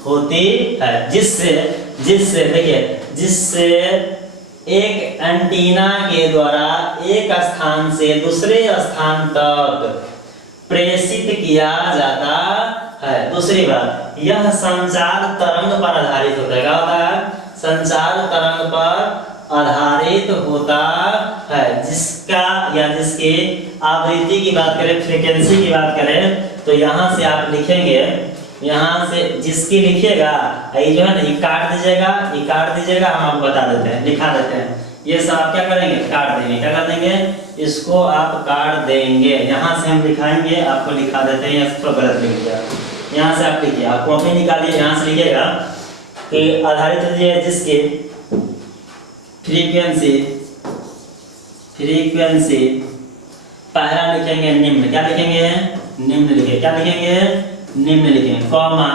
होती है, जिससे एक एंटीना के द्वारा एक स्थान से दूसरे स्थान तक प्रेषित किया जाता है। दूसरी बात, यह संचार तरंग पर आधारित होता है। क्या होता है? संचार तरंग पर आधारित होता है, जिसकी आवृत्ति की बात करें, फ्रीक्वेंसी की बात करें, तो यहाँ से आप लिखेंगे, यहाँ से जिसकी लिखिएगा, ये जो है ना, ये काट दीजिएगा, हम आपको बता देते हैं, लिखा देते हैं। ये सब आप क्या करेंगे? काट देंगे। क्या कर देंगे? इसको आप काट देंगे। यहाँ से हम लिखाएंगे, आपको लिखा देते हैं, इसको गलत लिख दिया। यहाँ से आप लिखिए, आप कॉपी निकालिए, यहाँ से लिखिएगा कि आधारित है जिसके फ्रीक्वेंसी पहला लिखेंगे निम्न। क्या लिखेंगे? निम्न लिखेंगे। क्या लिखेंगे? निम्न लिखेंगे, कॉमा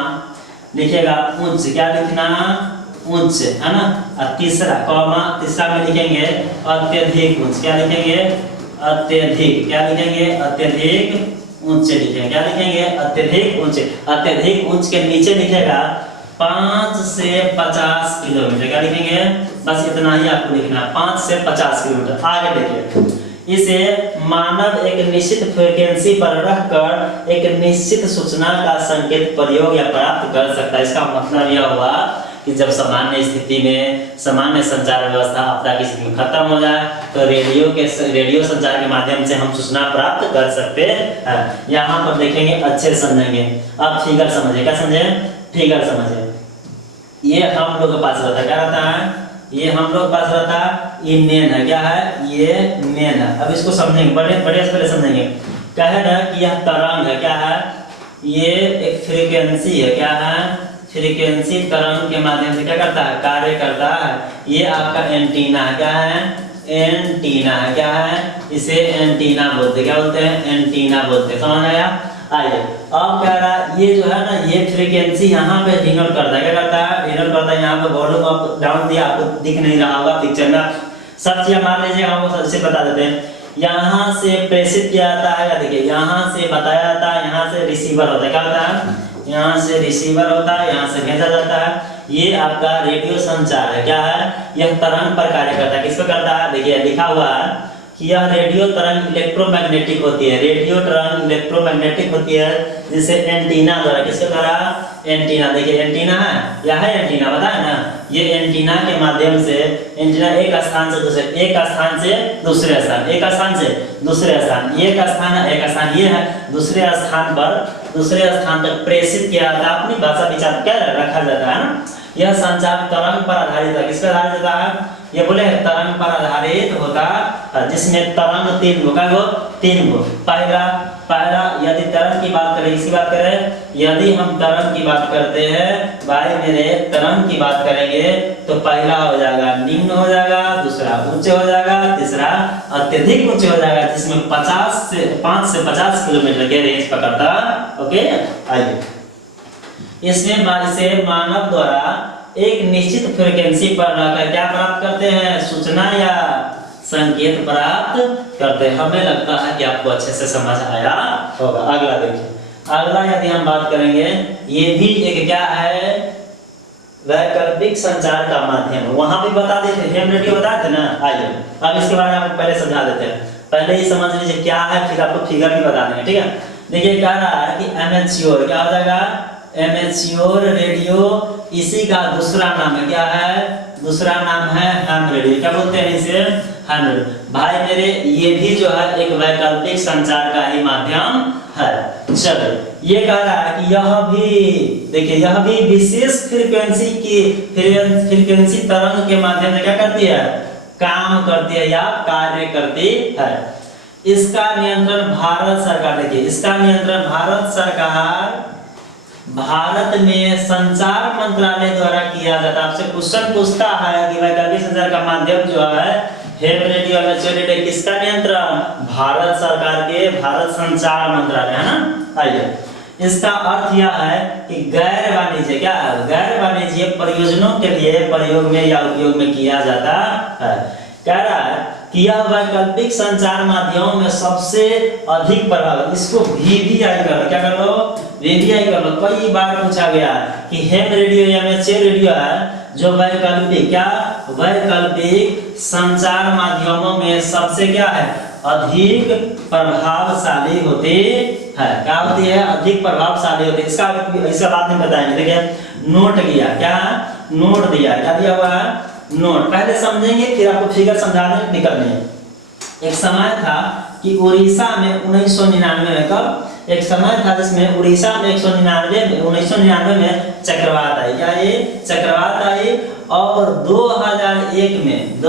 लिखिएगा उच्च। क्या लिखना? उच्च, है ना। और तीसरा में लिखेंगे अत्यधिक उच्च। क्या लिखेंगे? अत्यधिक। क्या लिखेंगे? अत्यधिक उच्च लिखेंगे। क्या लिखेंगे? अत्यधिक उच्च। अत्यधिक उच्च के नीचे लिखेगा 5 से 50 किलोमीटर। क्या लिखेंगे? बस इतना ही आपको लिखना है, 5 से 50 किलोमीटर। आगे देखिए, इसे मानव एक निश्चित फ्रीक्वेंसी पर रखकर एक निश्चित सूचना का संकेत प्रयोग या प्राप्त कर सकता है। इसका मतलब यह हुआ कि जब सामान्य स्थिति में सामान्य संचार व्यवस्था आपदा की स्थिति में खत्म हो जाए, तो रेडियो संचार के माध्यम से हम सूचना प्राप्त कर सकते हैं। यहाँ पर देखेंगे, अच्छे समझेंगे। अब फिगर समझिए। क्या समझे? फिगर समझिए। ये हम लोग के पास रहता है, क्या रहता है? ये हम लोग पास रहता है, ये मेन है। क्या है? ये मेन है। अब इसको समझेंगे, बड़े से पहले समझेंगे। क्या है ना कि यह तरंग है। क्या है? ये एक फ्रीक्वेंसी है। क्या है? फ्रीक्वेंसी तरंग के माध्यम से क्या करता है? कार्य करता है। ये आपका एंटीना है। क्या है? एंटीना है। क्या है? इसे एंटीना बोलते हैं। क्या बोलते हैं? एंटीना बोलते हैं। समझ आया? आइए अब कह रहा है, ये जो है ना, ये फ्रीक्वेंसी यहाँ पे डिनोट करता है। क्या करता है? डिनोट करता है। यहाँ पे वॉल्यूम अप डाउन दिया, आपको दिख नहीं रहा होगा पिक्चर में, सब चीज मान लीजिए, हम सबसे बता देते हैं। यहाँ से प्रेषित किया जाता है, या देखिए यहाँ से बताया जाता है, यहाँ से रिसीवर होता है। क्या होता है? यहाँ से रिसीवर होता है, यहाँ से भेजा जाता है। ये आपका रेडियो संचार है। क्या है? यह तरंग पर कार्य करता है। किस पर करता है? देखिए लिखा हुआ है कि यह रेडियो तरंग इलेक्ट्रोमैग्नेटिक होती है। रेडियो तरंग इलेक्ट्रोमैग्नेटिक होती है, जिसे एंटीना द्वारा, किसके द्वारा? एंटीना। देखिए एंटीना है, यह है एंटीना, बताया ना। ये एंटीना के माध्यम से एंटीना एक स्थान से दूसरे स्थान, एक स्थान से दूसरे स्थान, एक स्थान ये है, दूसरे स्थान तक प्रेषित किया जाता है। अपनी भाषा विचार क्या रखा जाता है ना। यह संचार तरंग पर आधारित है। किस पर आधारित होता है? ये बोले तरंग पर आधारित होता है, जिसमें तरंग तीन गो। पहला यदि तरंग की बात करें, इसकी बात करें, यदि हम तरंग की बात करते हैं, भाई मेरे तरंग की बात करेंगे, तो पहला हो जाएगा निम्न हो जाएगा, दूसरा उच्च हो जाएगा, तीसरा अत्यधिक उच्च हो जाएगा, जिसमें 5 से 50 किलोमीटर के रेंज पकड़ता। ओके, आइए इसमें इसे मानव द्वारा एक निश्चित फ्रीक्वेंसी पर रहकर क्या प्राप्त करते हैं? सूचना या संकेत प्राप्त करते हैं। हमें लगता है कि आपको अच्छे से समझ आया होगा। अगला देखिए, अगला यदि हम बात करेंगे, ये भी एक क्या है? वैकल्पिक संचार का माध्यम। वहां भी बता देते, हेम रेडियो बताए थे ना। आइए अब इसके बारे में आपको पहले समझा देते हैं। पहले ही समझ लीजिए क्या है, फिर आपको फिगर भी बता देंगे, ठीक है। देखिए कह रहा है कि एमेच्योर क्या हो जाएगा, एमेच्योर रेडियो, इसी का दूसरा नाम है, क्या है, दूसरा नाम है हैम रेडियो। क्या बोलते हैं इसे, हैम रेडियो। भाई मेरे ये भी जो है एक वैकल्पिक संचार का ही माध्यम है। चलो ये कह रहा है कि यह भी, देखिए यह भी विशेष फ्रीक्वेंसी की फ्रीक्वेंसी तरंग के माध्यम से क्या करती है, काम करती है या कार्य करती है। इसका नियंत्रण भारत सरकार, देखिए इसका नियंत्रण भारत सरकार, भारत में संचार मंत्रालय द्वारा किया जाता है। आपसे क्वेश्चन पूछता है कि वैकल्पिक संचार का माध्यम जो है हैम रेडियो, एमेच्योर रेडियो, किसका नियंत्रण, भारत सरकार के, भारत संचार मंत्रालय, है ना। आइए, इसका अर्थ यह है कि गैर वाणिज्य, क्या है, गैर वाणिज्य प्रयोजनों के लिए प्रयोग में या उपयोग में किया जाता है। कह रहा है कि यह वैकल्पिक संचार माध्यमों में सबसे अधिक प्रभाव, इसको वीवीआई कर लो, क्या कर लो, वीवीआई कर लो। कई बार पूछा गया कि हैम रेडियो या एमेच्योर रेडियो है जो वैकल्पिक, क्या, वैकल्पिक संचार माध्यमों में सबसे क्या है, अधिक प्रभावशाली होती है। क्या होती है, अधिक प्रभावशाली होती है। इसका बात नहीं बताएंगे। देखिए नोट किया, क्या नोट दिया, क्या दिया हुआ है, नोट। पहले समझेंगे फिर आपको फिगर समझाने निकलने। एक समय था कि उड़ीसा में 1999 में, कब, एक समय था जिसमें उड़ीसा में 1999 में चक्रवात आई, क्या ये चक्रवात आई। और 2001 में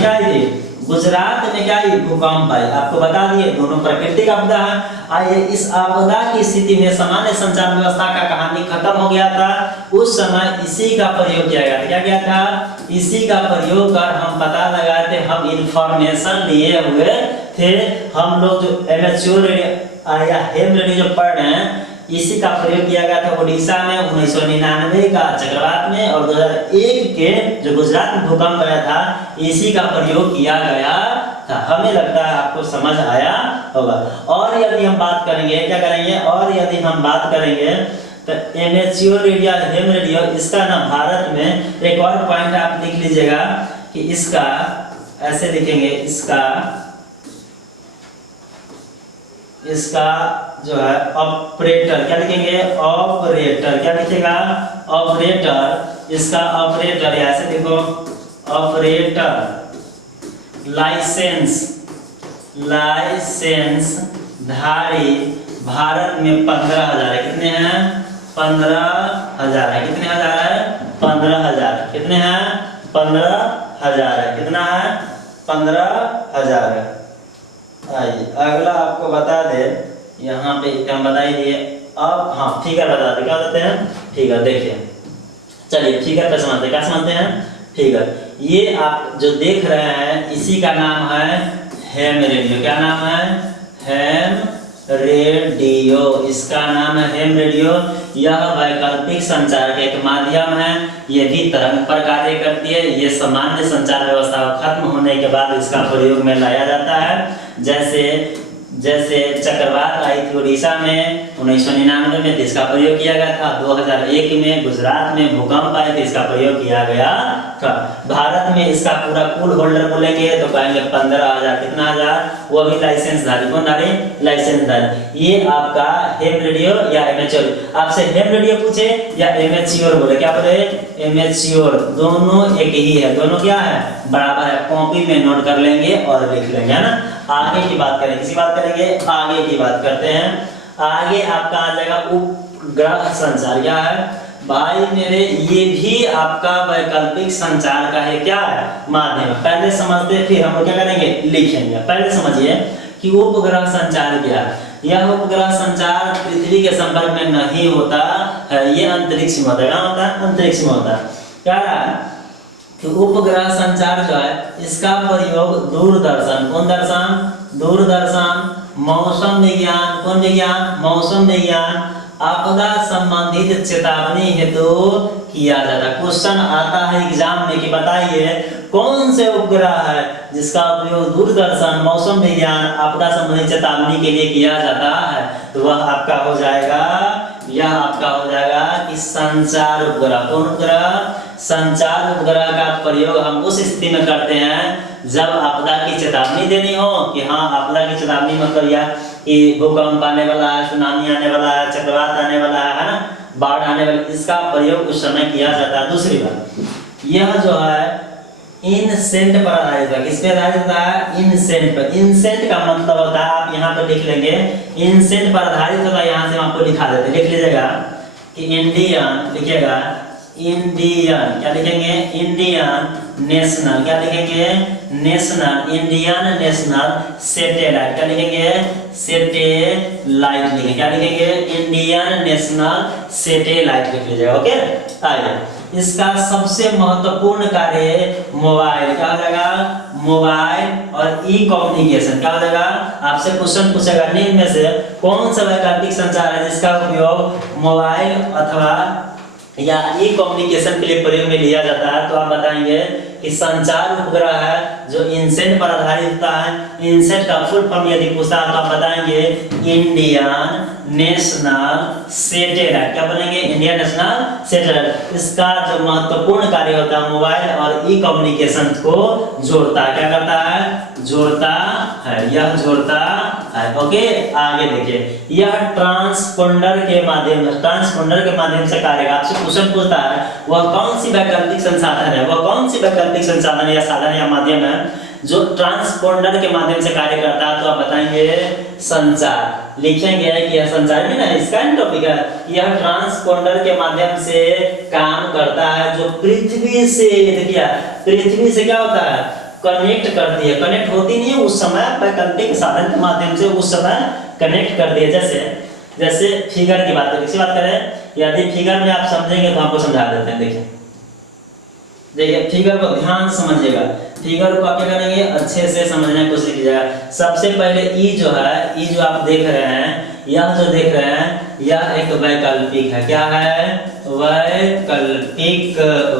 क्या आई थी, गुजरात में क्या ये भूकंप आई। आपको बता दिए दोनों प्राकृतिक आपदा है। आइए, इस आपदा की स्थिति में सामान्य संचार व्यवस्था का कहानी खत्म हो गया था। उस समय इसी का प्रयोग किया गया था। क्या किया था, इसी का प्रयोग कर हम पता लगाए थे, हम इंफॉर्मेशन लिए हुए थे। हम लोग जो एमेच्योर या हैम रेडियो जो पढ़ रहे हैं, इसी का प्रयोग किया गया था उड़ीसा में 1999 का चक्रवात में, और 2001 के जो गुजरात में भूकंप आया था, इसी का प्रयोग किया गया था। हमें लगता है आपको समझ आया होगा। और यदि हम बात करेंगे, क्या करेंगे, और यदि हम बात करेंगे तो एमेच्योर रेडियो, हैम रेडियो, इसका ना भारत में एक और पॉइंट आप लिख लीजिएगा कि इसका ऐसे लिखेंगे, इसका जो है ऑपरेटर, क्या लिखेंगे, ऑपरेटर, क्या लिखेगा, ऑपरेटर, इसका ऑपरेटर ऐसे लिखो, ऑपरेटर लाइसेंस धारी भारत में 15,000 है। कितने हैं, 15,000 है। कितने हजार है, 15,000। कितने हैं, 15,000 है। कितना है, 15,000 है। आइए अगला आपको बता दे, यहाँ पे हम बता ही दिए। अब हाँ फिगर बता दे, क्या बताते हैं, फिगर। देखिए चलिए फिगर पे समझते हैं, क्या समझते हैं, फिगर। ये आप जो देख रहे हैं इसी का नाम है हैम रेडियो। क्या नाम है, हैम रेडियो, इसका नाम है हैम रेडियो। यह वैकल्पिक संचार का एक माध्यम है। ये भी तरंग पर कार्य करती है। ये सामान्य संचार व्यवस्था खत्म होने के बाद इसका प्रयोग में लाया जाता है। जैसे चक्रवात आई थी उड़ीसा में 1999 में, तो इसका प्रयोग किया गया था। 2001 में गुजरात में भूकंप आए थे, इसका प्रयोग किया गया था। भारत में इसका पूरा कुल होल्डर बोलेंगे तो कहेंगे 15,000। कितना हजार, वो भी लाइसेंस धारी, कौन धारी, लाइसेंस धारी। ये आपका हैम रेडियो या एमेच्योर। आपसे हैम रेडियो पूछे या एमेच्योर बोले, क्या बोले, एमेच्योर, दोनों एक ही है, दोनों क्या है, बराबर है। कॉपी में नोट कर लेंगे और लिख लेंगे, है ना। आगे की बात करें, किसी बात करेंगे, आगे की बात करते हैं। आगे आपका आ जाएगा उपग्रह संचार। क्या है भाई मेरे, ये भी आपका वैकल्पिक संचार का है, क्या है, माध्यम। पहले समझते फिर हम क्या करेंगे, लिखेंगे। पहले समझिए कि उपग्रह संचार क्या है। यह उपग्रह संचार पृथ्वी के संपर्क में नहीं होता है, ये अंतरिक्ष में होता है। क्या होता है, अंतरिक्ष में होता है। क्या है कि उपग्रह संचार जो है, इसका प्रयोग दूरदर्शन, कौन दर्शन, दूरदर्शन, मौसम विज्ञान, कौन विज्ञान, मौसम विज्ञान, आपदा संबंधित चेतावनी हेतु किया जाता है। क्वेश्चन आता है एग्जाम में कि बताइए कौन से उपग्रह है जिसका उपयोग दूरदर्शन, मौसम विज्ञान, आपदा संबंधित चेतावनी के लिए किया जाता है। तो वह आपका हो जाएगा, यह आपका हो जाएगा कि संचार उपग्रह, कौन उपग्रह? संचार उपग्रह का प्रयोग हम उस स्थिति में करते हैं जब आपदा की चेतावनी देनी हो कि हाँ आपदा की चेतावनी मतलब यह कि भूकंप आने वाला है, सुनामी आने वाला है, चक्रवात आने वाला है ना, बाढ़ आने वाली, इसका प्रयोग उस समय किया जाता है। दूसरी बात, यह जो है इनसेंट पर आधारित है। किस पे आधारित होता है? इनसेंट पर। इनसेंट का मतलब होता है, आप यहाँ पर लिख लेंगे, इनसेंट पर आधारित होता है। यहाँ से हम आपको लिखा देते हैं, लिख लीजिएगा कि इंडियन, लिखिएगा इंडियन, क्या लिखेंगे? इंडियन नेशनल, क्या लिखेंगे? नेशनल, इंडियन नेशनल सैटेलाइट, क्या लिखेंगे? सैटेलाइट लिखेंगे, क्या लिखेंगे? इंडियन नेशनल सैटेलाइट लिख लीजिएगा। ओके, आइए, इसका सबसे महत्वपूर्ण कार्य मोबाइल, क्या हो जाएगा? मोबाइल और ई कम्युनिकेशन, क्या हो जाएगा? आपसे क्वेश्चन पूछेगा निम्न में से कौन सा वैकल्पिक संचार है जिसका उपयोग मोबाइल अथवा या ई कम्युनिकेशन के लिए प्रयोग में लिया जाता है? तो आप बताएंगे कि संचार उपग्रह है जो इनसेट पर आधारित होता है। इनसेट का फुल फॉर्म यदि पूछता है तो आप बताएंगे इंडियन नेशनल सैटेलाइट, क्या बोलेंगे? Indian national satellite. इसका जो महत्वपूर्ण कार्य होता है मोबाइल और ई कम्युनिकेशन को जोड़ता है, क्या करता है? जोड़ता है, यह जोड़ता है। ओके, आगे देखिए, यह ट्रांसपोंडर के माध्यम से कार्य, आपसे क्वेश्चन पूछता है वह कौन सी वैकल्पिक संसाधन है, वह कौन सी वैकल्पिक संसाधन या साधन या माध्यम है जो ट्रांसपोंडर के माध्यम से कार्य करता है? तो आप बताएंगे संचार, लिखेंगे कि यह संचार भी ना, इसका टॉपिक है। यह ट्रांसपोंडर के माध्यम से काम करता है जो पृथ्वी से, देखिए पृथ्वी से क्या होता है? कनेक्ट करती है, कनेक्ट होती नहीं है उस समय, वैकल्पिक साधन के माध्यम से उस समय कनेक्ट करती है। जैसे फिगर की बात करें, यदि फिगर में आप समझेंगे तो आपको समझा देते हैं। देखिए फिगर को ध्यान समझिएगा, फिगर को आप क्या करेंगे? अच्छे से समझने की कोशिश कीजिएगा। सबसे पहले ई जो है, ई जो आप देख रहे हैं, यह जो देख रहे हैं, यह एक वैकल्पिक है। क्या है?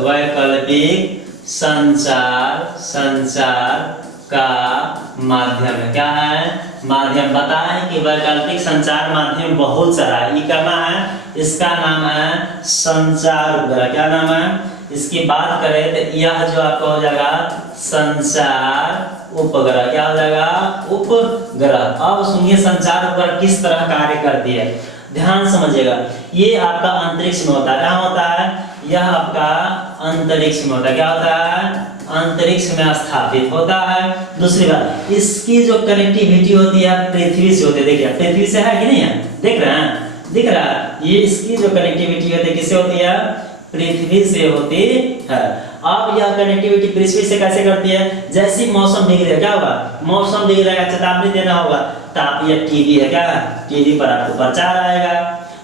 वैकल्पिक संचार का माध्यम है। क्या है? माध्यम। बताएं कि वैकल्पिक संचार माध्यम बहुत सारा है, ये करना है, इसका नाम है संचार उपग्रह। क्या नाम है? इसकी बात करें तो यह जो आपका हो जाएगा संचार उपग्रह, क्या हो जाएगा? उपग्रह। अब सुनिए संचार उपग्रह किस तरह कार्य करती है, ध्यान समझिएगा। ये आपका अंतरिक्ष में होता है, क्या होता है? यह आपका अंतरिक्ष में होता है, क्या होता है? अंतरिक्ष में स्थापित होता है। दूसरी बात, इसकी जो कनेक्टिविटी होती है पृथ्वी से होती है। देखिए पृथ्वी से है कि नहीं है? देख रहे हैं? दिख रहा है? ये इसकी जो कनेक्टिविटी होती है किससे होती है? पृथ्वी से होती है। अब यह कनेक्टिविटी पृथ्वी से कैसे करती है? जैसी मौसम बिगड़ेगा, क्या होगा? मौसम बिगड़ेगा, चेतावनी देना होगा, तो आप ये टीवी है, क्या टीवी पर आपको प्रचार आएगा,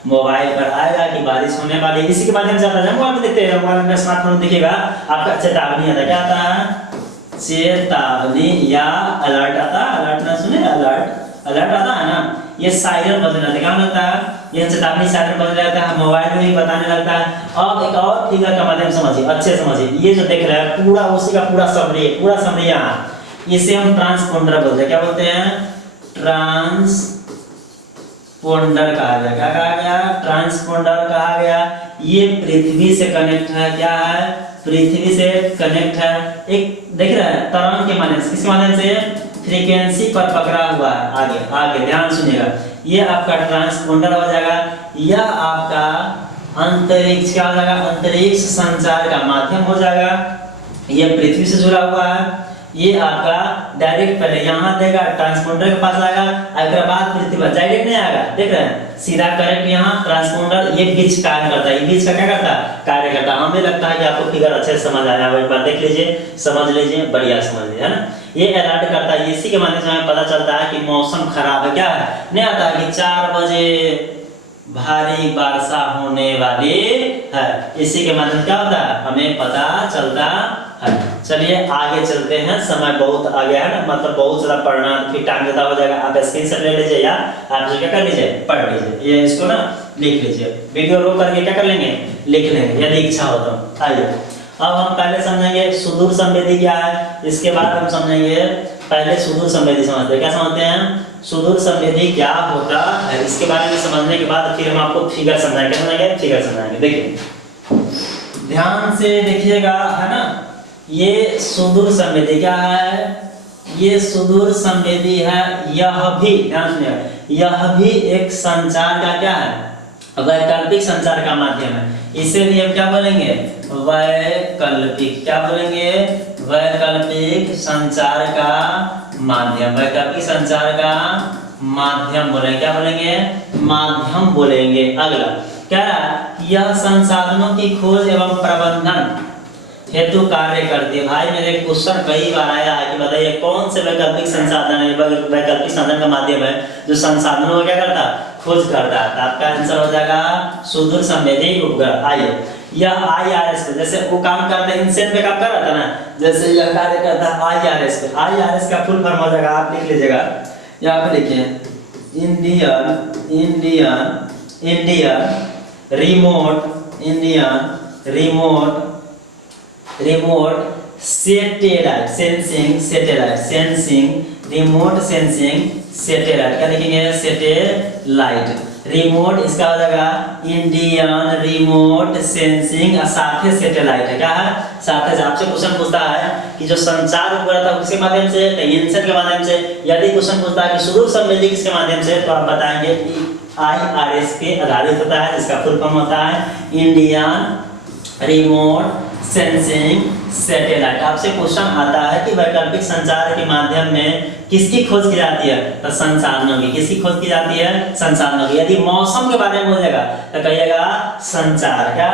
मोबाइल पर आएगा कि बारिश होने वाली है। इसी के माध्यम से आप मोबाइल में देखते हैं, मोबाइल में स्मार्टफोन देखिएगा, आपका चेतावनी आता है। क्या आता है? चेतावनी या अलर्ट आता है। अलर्ट ना सुने? अलर्ट आता है ना, ये सायरन बजने लगता है। क्या लगता है? ये चेतावनी सायरन बजने लगता है, मोबाइल में ही बताने लगता है। अब एक और फिगर का माध्यम समझिए, अच्छे समझिए। ये जो देख रहे हैं पूरा उसी का पूरा समरी यहाँ, इसे हम ट्रांसपोंडर बोलते हैं। क्या बोलते हैं? ट्रांसपोंडर कहा गया। क्या कहा गया? ट्रांसपोंडर कहा गया। ये पृथ्वी से कनेक्ट है। क्या है? पृथ्वी से कनेक्ट है। एक देख रहे हैं तरंग के माध्यम से, किसके माध्यम से? फ्रीक्वेंसी पर पकड़ा हुआ है। आगे ध्यान सुनिएगा, ये आपका ट्रांसपोंडर हो जाएगा। यह आपका अंतरिक्ष क्या हो जाएगा? अंतरिक्ष संचार का माध्यम हो जाएगा। ये पृथ्वी से जुड़ा हुआ है। ये आपका डायरेक्ट पहले यहाँ देगा, ट्रांसपोंडर के पास आएगा, अगर बाद पृथ्वी पर डायरेक्ट नहीं आएगा, देख रहे हैं सीधा करेक्ट यहाँ ट्रांसपोंडर, ये बीच कार्य करता है। ये बीच का क्या करता है? कार्य करता है। हमें लगता है कि आपको फिगर अच्छे से समझ आया, एक बार देख लीजिए, समझ लीजिए, बढ़िया समझ लीजिए, है ना। ये अलर्ट करता है, इसी के माध्यम से हमें पता चलता है कि मौसम खराब है। क्या है? नहीं आता है कि 4 बजे भारी वर्षा होने वाली है। इसी के माध्यम क्या होता है? हमें पता चलता है। चलिए आगे चलते हैं, समय बहुत आ गया है ना, मतलब बहुत सारा पढ़ना, फिर टाइम ज़्यादा हो जाएगा। आप स्क्रीनशॉट ले लीजिए या आप जो क्या कर लीजिए, पढ़ लीजिए, ये इसको ना लिख लीजिए, वीडियो रोक करके क्या कर लेंगे, लिख लेंगे यदि इच्छा हो तो। आइए अब हम पहले समझेंगे सुदूर संवेदी क्या है, इसके बाद हम समझेंगे, पहले सुदूर संवेदी समझते हैं। क्या समझते हैं? सुदूर संवेदी क्या होता है इसके बारे में समझने के बाद फिर हम आपको फिगर समझाएंगे। क्या समझाएंगे? फिगर समझाएंगे। देखिए ध्यान से देखिएगा, है ना। ये सुदूर संवेदी क्या है? ये सुदूर संवेदी है। यह भी ध्यान से, यह भी एक संचार का क्या है? वैकल्पिक संचार का माध्यम है। इसे भी हम क्या बोलेंगे? वैकल्पिक। क्या बोलेंगे? वैकल्पिक संचार का माध्यम। वैकल्पिक संचार का माध्यम बोलेंगे। क्या बोलेंगे? माध्यम बोलेंगे। अगला क्या है? यह संसाधनों की खोज एवं प्रबंधन हेतु कार्य करती है। भाई मेरे क्वेश्चन कई बार आया है कि बताइए कौन से वैकल्पिक संसाधन है, वैकल्पिक साधन का माध्यम है जो संसाधनों को क्या करता है? खोज करता है। तो आपका आंसर हो जाएगा सुदूर संवेदी उपग्रह। आइए यह IRS पे, जैसे वो काम करते हैं इनसेट पे काम कर रहा था ना, जैसे यह कार्य करता है IRS पे। IRS का फुल फॉर्म हो जाएगा, आप लिख लीजिएगा, यहाँ पे लिखिए remote satellite sensing remote sensing satellite. क्या लिखेंगे? सैटेलाइट। रिमोट इसका हो जाएगा इंडियन रिमोट सेंसिंग, साथे सैटेलाइट है। क्या है? साथे से। आपसे क्वेश्चन पूछता है कि जो संचार उपग्रह था किसके माध्यम से? इनसेट के माध्यम से। यदि क्वेश्चन पूछता है कि सुदूर संवेदी किसके माध्यम से, तो आप बताएंगे IRS पे आधारित होता है, जिसका फुल फॉर्म होता है इंडियन रिमोट सेंसिंग सैटेलाइट। आपसे क्वेश्चन आता है कि वैकल्पिक संचार के माध्यम में किसकी खोज की जाती है? तो संसाधनों की। किसकी खोज की जाती है? संसाधनों की। यदि मौसम के बारे में बोलेगा तो कहिएगा संचार। क्या?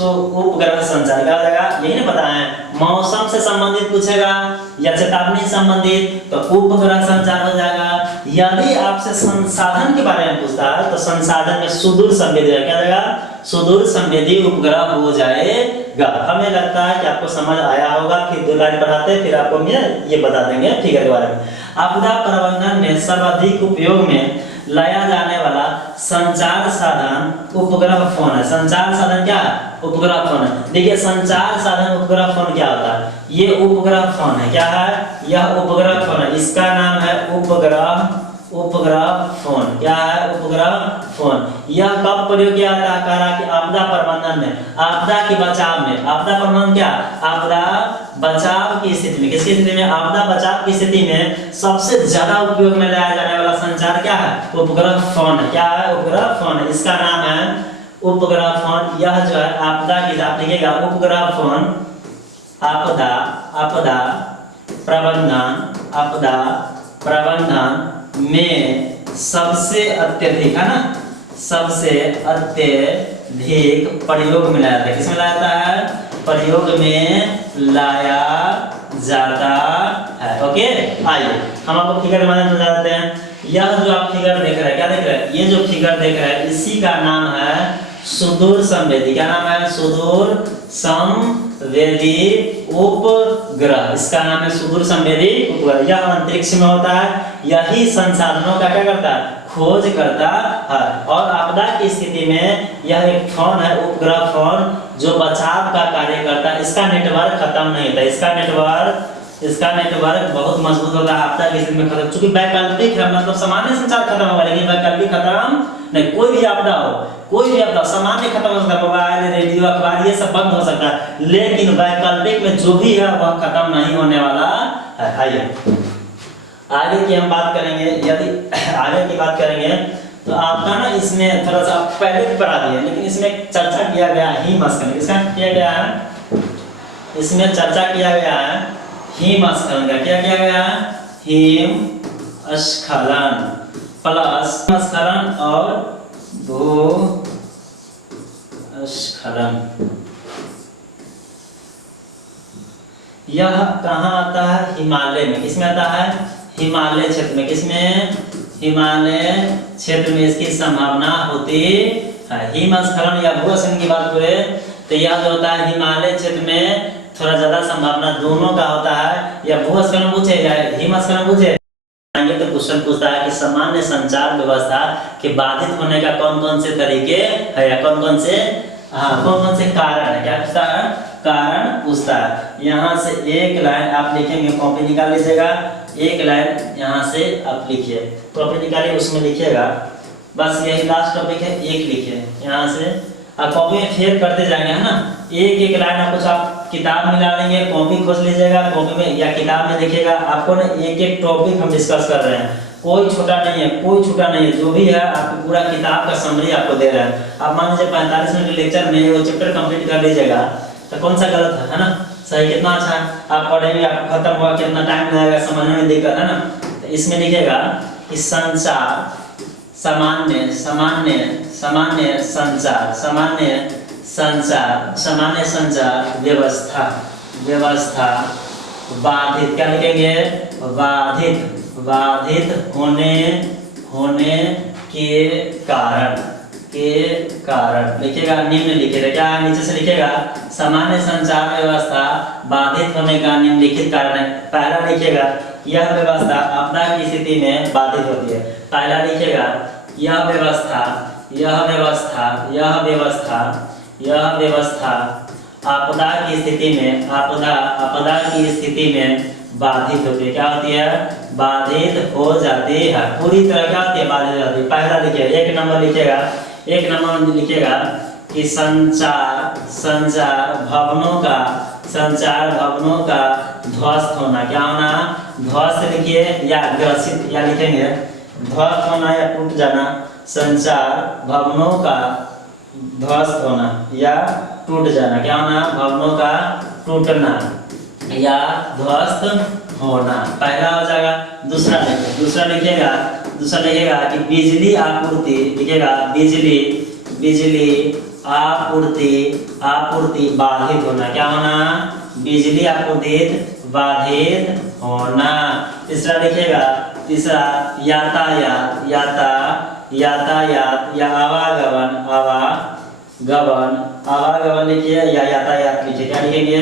उपग्रह संचार। क्या हो जाएगा? यही ना पता है। मौसम से संबंधित पूछेगा या चेतावनी संबंधित तो उपग्रह संचार हो जाएगा। यदि आपसे संसाधन के बारे में पूछता है तो संसाधन में सुदूर संवेदी। क्या जाएगा? सुदूर संवेदी उपग्रह हो जाएगा। हमें लगता है कि आपको समझ आया होगा। फिर 2 लाइन पढ़ाते फिर आपको ये बता देंगे फिगर के बारे में। आपदा प्रबंधन में सर्वाधिक उपयोग में लाया जाने वाला संचार साधन उपग्रह फोन है। संचार साधन क्या है? उपग्रह फोन है। देखिए संचार साधन उपग्रह फोन क्या होता है? ये उपग्रह फोन है। क्या है? यह उपग्रह फोन है। इसका नाम है उपग्रह फोन। क्या है? उपग्रह फोन। यह कब प्रयोग किया जाता है? कह रहा कि आपदा प्रबंधन में, आपदा के बचाव में। आपदा प्रबंधन क्या? आपदा बचाव की स्थिति में। किसकी स्थिति में? आपदा बचाव की स्थिति में सबसे ज्यादा उपयोग में लाया जाने वाला संचार क्या है? उपग्रह फोन। क्या है? उपग्रह फोन। इसका नाम है उपग्रह फोन। यह जो है आपदा की, आप लिखिएगा उपग्रह फोन आपदा प्रबंधन में सबसे अत्यधिक, है ना, सबसे अत्यधिक प्रयोग में लाया जाता है। किसमें लाया जाता है? प्रयोग में लाया जाता है। ओके, आइए हम आपको फिगर में समझा देते हैं। यह जो आप फिगर देख रहे हैं, क्या देख रहे हैं? ये जो फिगर देख रहे हैं इसी का नाम है सुदूर संवेदी। क्या नाम है? सुदूर संवेदी उपग्रह। इसका नाम है सुदूर संवेदी उपग्रह। यह अंतरिक्ष में होता है। यही संसाधनों का क्या करता है? खोज करता है। और आपदा की स्थिति में यह एक फोन है, उपग्रह फोन, जो बचाव का कार्य करता है। इसका नेटवर्क खत्म नहीं होता। इसका नेटवर्क बहुत मजबूत होता है। आपदा की स्थिति में खत्म, चूंकि वैकल्पिक है, मतलब सामान्य संचार खत्म होगा, लेकिन वैकल्पिक खत्म नहीं। कोई भी आपदा हो, कोई भी आपदा सामान्य खत्म हो सकता है, मोबाइल, रेडियो, अखबार ये सब बंद हो सकता है, लेकिन वैकल्पिक में जो भी है वह खत्म नहीं होने वाला है। आइए आगे की हम बात करेंगे। यदि आगे की बात करेंगे तो आपका ना इसमें थोड़ा सा पहले भी पढ़ा दिया, लेकिन इसमें चर्चा किया गया हिमस्खलन। किसका किया गया है? इसमें चर्चा किया गया है हिमस्खलन का। क्या किया गया है? हिमस्खलन प्लस हिमस्खलन और भूस्खलन। यह कहाँ आता है? हिमालय में। किसमें आता है? हिमालय क्षेत्र में। किसमें? हिमालय क्षेत्र में इसकी संभावना होती है। हिमस्खलन या भूस्खलन की बात करें तो यह जो होता है हिमालय क्षेत्र में थोड़ा ज्यादा संभावना दोनों का होता है। या भूस्खलन पूछेगा, हिमस्खलन पूछे तो क्वेश्चन पूछता है कि सामान्य संचार व्यवस्था के बाधित होने का कौन कौन से तरीके है, या कौन कौन से कारण है। क्या पूछता है? कारण पूछता है। यहाँ से एक लाइन आप लिखेंगे, कॉपी निकाल लीजिएगा। एक लाइन यहाँ से आप लिखिए, टॉपिक निकालिए, उसमें लिखिएगा बस यही लास्ट टॉपिक है, एक लिखिए यहाँ से। आप कॉपी में फेर करते जाएंगे, है ना, एक एक लाइन आप कुछ आप किताब में ला लेंगे, कॉपी खोज लीजिएगा, कॉपी में या किताब में देखिएगा। आपको ना एक एक टॉपिक हम डिस्कस कर रहे हैं, कोई छोटा नहीं है, कोई छोटा नहीं है, जो भी है आपको पूरा किताब का समरी आपको दे रहा है। आप मान लीजिए 45 मिनट के लेक्चर में वो चैप्टर कंप्लीट कर लीजिएगा, तो कौन सा गलत है ना, सही, कितना अच्छा है। आप पढ़ेंगे, आपको खत्म हुआ, कितना टाइम लगेगा समझने में, दिक्कत है ना। तो इसमें लिखेगा कि संचार, सामान्य सामान्य सामान्य संचार, सामान्य संचार, सामान्य संचार व्यवस्था, व्यवस्था बाधित, क्या लिखेंगे, बाधित, बाधित होने के कारण, के कारण लिखेगा, निम्न लिखेगा, क्या नीचे से लिखेगा, सामान्य संचार व्यवस्था बाधित होने का निम्नलिखित कारण है। पहला लिखेगा, यह व्यवस्था आपदा की स्थिति में बाधित होती है। पहला लिखेगा, यह व्यवस्था, यह व्यवस्था, यह व्यवस्था, यह व्यवस्था आपदा की स्थिति में, आपदा की स्थिति में बाधित होती है। क्या होती है, बाधित हो जाती है, पूरी तरह क्या होती है, बाधित हो जाती है। पहला लिखिएगा, एक नंबर लिखिएगा, एक नंबर में लिखिएगा कि संचार, संचार भवनों का, संचार भवनों का ध्वस्त होना, क्या होना, ध्वस्त लिखिए या ग्रसित, या लिखेंगे ध्वस्त होना या टूट जाना, संचार भवनों का ध्वस्त होना या टूट जाना, क्या होना, भवनों का टूटना या ध्वस्त होना, पहला हो जाएगा। दूसरा लिखिए, दूसरा लिखिएगा, दूसरा लिखिएगा कि बिजली आपूर्ति, लिखिएगा बिजली, बिजली आपूर्ति, आपूर्ति बाधित होना, क्या होना, बिजली आपूर्ति बाधित होना। तीसरा लिखिएगा, तीसरा यातायात, यातायात या आवागमन, आवागमन, आवागमन लिखिए या यातायात लिखिए, क्या लिखेंगे,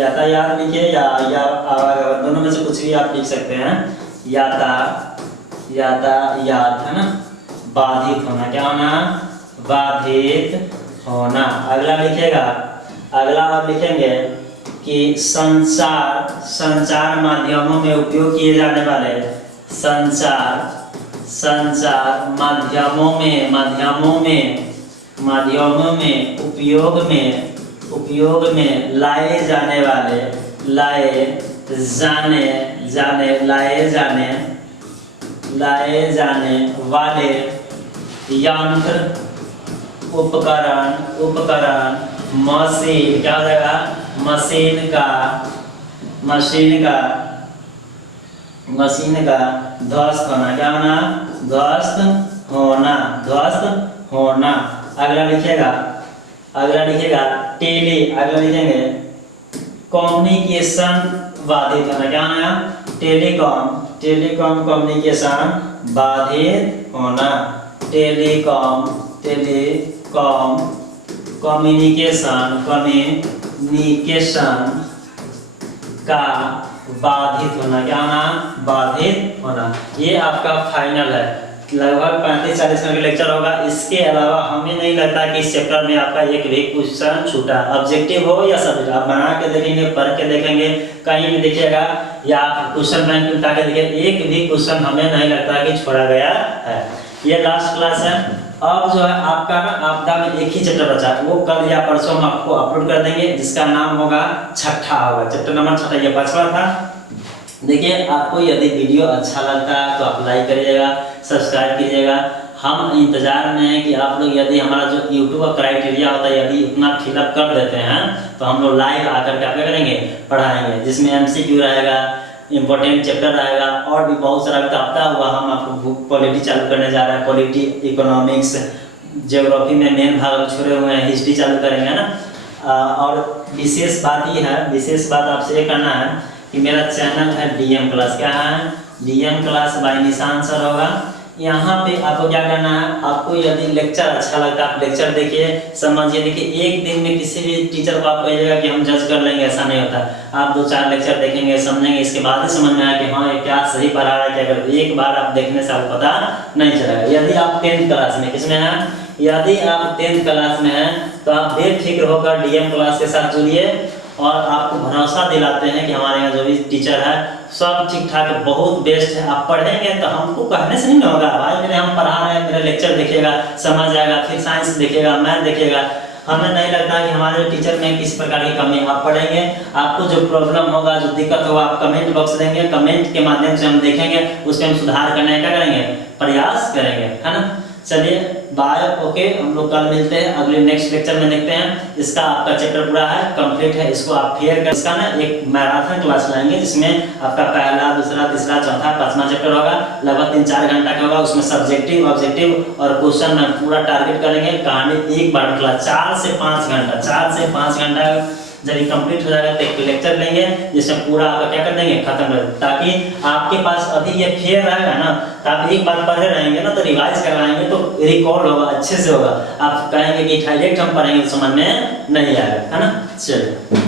यातायात लिखिए या आवागमन, दोनों में से कुछ भी आप लिख सकते हैं। यातायात है ना, बाधित होना, क्या होना, बाधित होना। अगला लिखिएगा, अगला आप लिखेंगे कि संचार, संचार माध्यमों में उपयोग किए जाने वाले, संचार, संचार माध्यमों में, माध्यमों में, माध्यमों में उपयोग में लाए जाने वाले, लाए जाने वाले यंत्र, उपकरण, मशीन, क्या हो जाएगा, मशीन का ध्वस्त होना, क्या होना, ध्वस्त होना। अगला लिखिएगा, अगला लिखिएगा टेली, अगला लिखेंगे कम्युनिकेशन बाधित होना, क्या होना, टेलीकॉम, टेलीकॉम कम्युनिकेशन बाधित होना, टेलीकॉम कम्युनिकेशन का बाधित होना, क्या होना, बाधित होना। ये आपका फाइनल है, लगभग 35-40 मिनट का लेक्चर होगा। इसके अलावा हमें नहीं लगता कि इस चैप्टर में आपका एक भी क्वेश्चन छूटा, ऑब्जेक्टिव हो या सब्जेक्ट, आप बना के देखेंगे, पढ़ के देखेंगे, कहीं भी देखिएगा या क्वेश्चन बैंक उठा के देखिए, एक भी क्वेश्चन हमें नहीं लगता कि छोड़ा गया है। ये लास्ट क्लास है। अब जो है आपका ना आपदा में एक ही चैप्टर बचा है, वो कल या परसों हम आपको अपलोड कर देंगे, जिसका नाम होगा छठा, होगा चैप्टर नंबर 6। ये बचवा था। देखिए, आपको यदि वीडियो अच्छा लगता है तो आप लाइक करिएगा, सब्सक्राइब कीजिएगा। हम इंतजार में हैं कि आप लोग, यदि हमारा जो यूट्यूब का क्राइटेरिया होता है यदि उतना फिलअप कर देते हैं तो हम लोग लाइव आकर के आप क्या करेंगे, पढ़ाएंगे, जिसमें MCQ रहेगा, इंपॉर्टेंट चैप्टर रहेगा, और भी बहुत सारा आपदा हुआ। हम आपको पॉलिटी चालू करने जा रहे हैं, पॉलिटी, इकोनॉमिक्स, ज्योग्राफी में मेन भाग छोड़े हुए हैं, हिस्ट्री चालू करेंगे ना। और विशेष बात ये है, विशेष बात आपसे ये करना है कि मेरा चैनल है DM क्लास, क्या है, DM क्लास बाय निशान सर होगा। यहाँ पे आपको क्या करना है, आपको यदि लेक्चर अच्छा लगता है आप लेक्चर देखिए, समझिए। देखिए, एक दिन में किसी भी टीचर को आप कहिएगा कि हम जज कर लेंगे, ऐसा नहीं होता। आप 2-4 लेक्चर देखेंगे, समझेंगे, इसके बाद ही समझ में आया कि हाँ ये क्या सही पढ़ा रहा है, क्या कर। एक बार आप देखने से आपको पता नहीं चलेगा। यदि आप 10th क्लास में, किसमें हैं, यदि आप 10th क्लास में हैं तो आप बेफिक्र होकर DM क्लास के साथ जुड़िए। और आपको भरोसा दिलाते हैं कि हमारे यहाँ जो भी टीचर है सब ठीक ठाक है, बहुत बेस्ट है। आप पढ़ेंगे तो हमको कहने से नहीं ना होगा, भाई मेरे हम पढ़ा रहे हैं, मेरा लेक्चर देखिएगा, समझ आएगा, फिर साइंस देखिएगा, मैथ देखिएगा। हमें नहीं लगता कि हमारे टीचर में किसी प्रकार की कमी। आप पढ़ेंगे, आपको जो प्रॉब्लम होगा, जो दिक्कत होगा, आप कमेंट बॉक्स देंगे, कमेंट के माध्यम से हम देखेंगे, उस पर हम सुधार करने का करेंगे, प्रयास करेंगे, है ना। चलिए बाय, ओके, हम लोग कल मिलते हैं, अगले नेक्स्ट लेक्चर में देखते हैं। इसका आपका चैप्टर पूरा है, कंप्लीट है, इसको आप क्लियर कर। इसका ना एक मैराथन क्लास लाएंगे जिसमें आपका पहला, दूसरा, तीसरा, चौथा, पांचवा चैप्टर होगा, लगभग 3-4 घंटा का होगा। उसमें सब्जेक्टिव, ऑब्जेक्टिव और क्वेश्चन में पूरा टारगेट करेंगे। कहानी एक बार क्लास 4 से 5 घंटा, 4 से 5 घंटा जब ये कंप्लीट हो जाएगा तो एक लेक्चर लेंगे जिसमें पूरा आपका क्या कर देंगे, खत्म कर, ताकि आपके पास अभी ये फेयर रहेगा ना, तो आप एक बार पढ़े रहेंगे ना तो रिवाइज करवाएंगे तो रिकॉर्ड होगा, अच्छे से होगा। आप कहेंगे कि डायरेक्ट हम पढ़ेंगे तो समझ में नहीं आएगा, है ना। चलिए।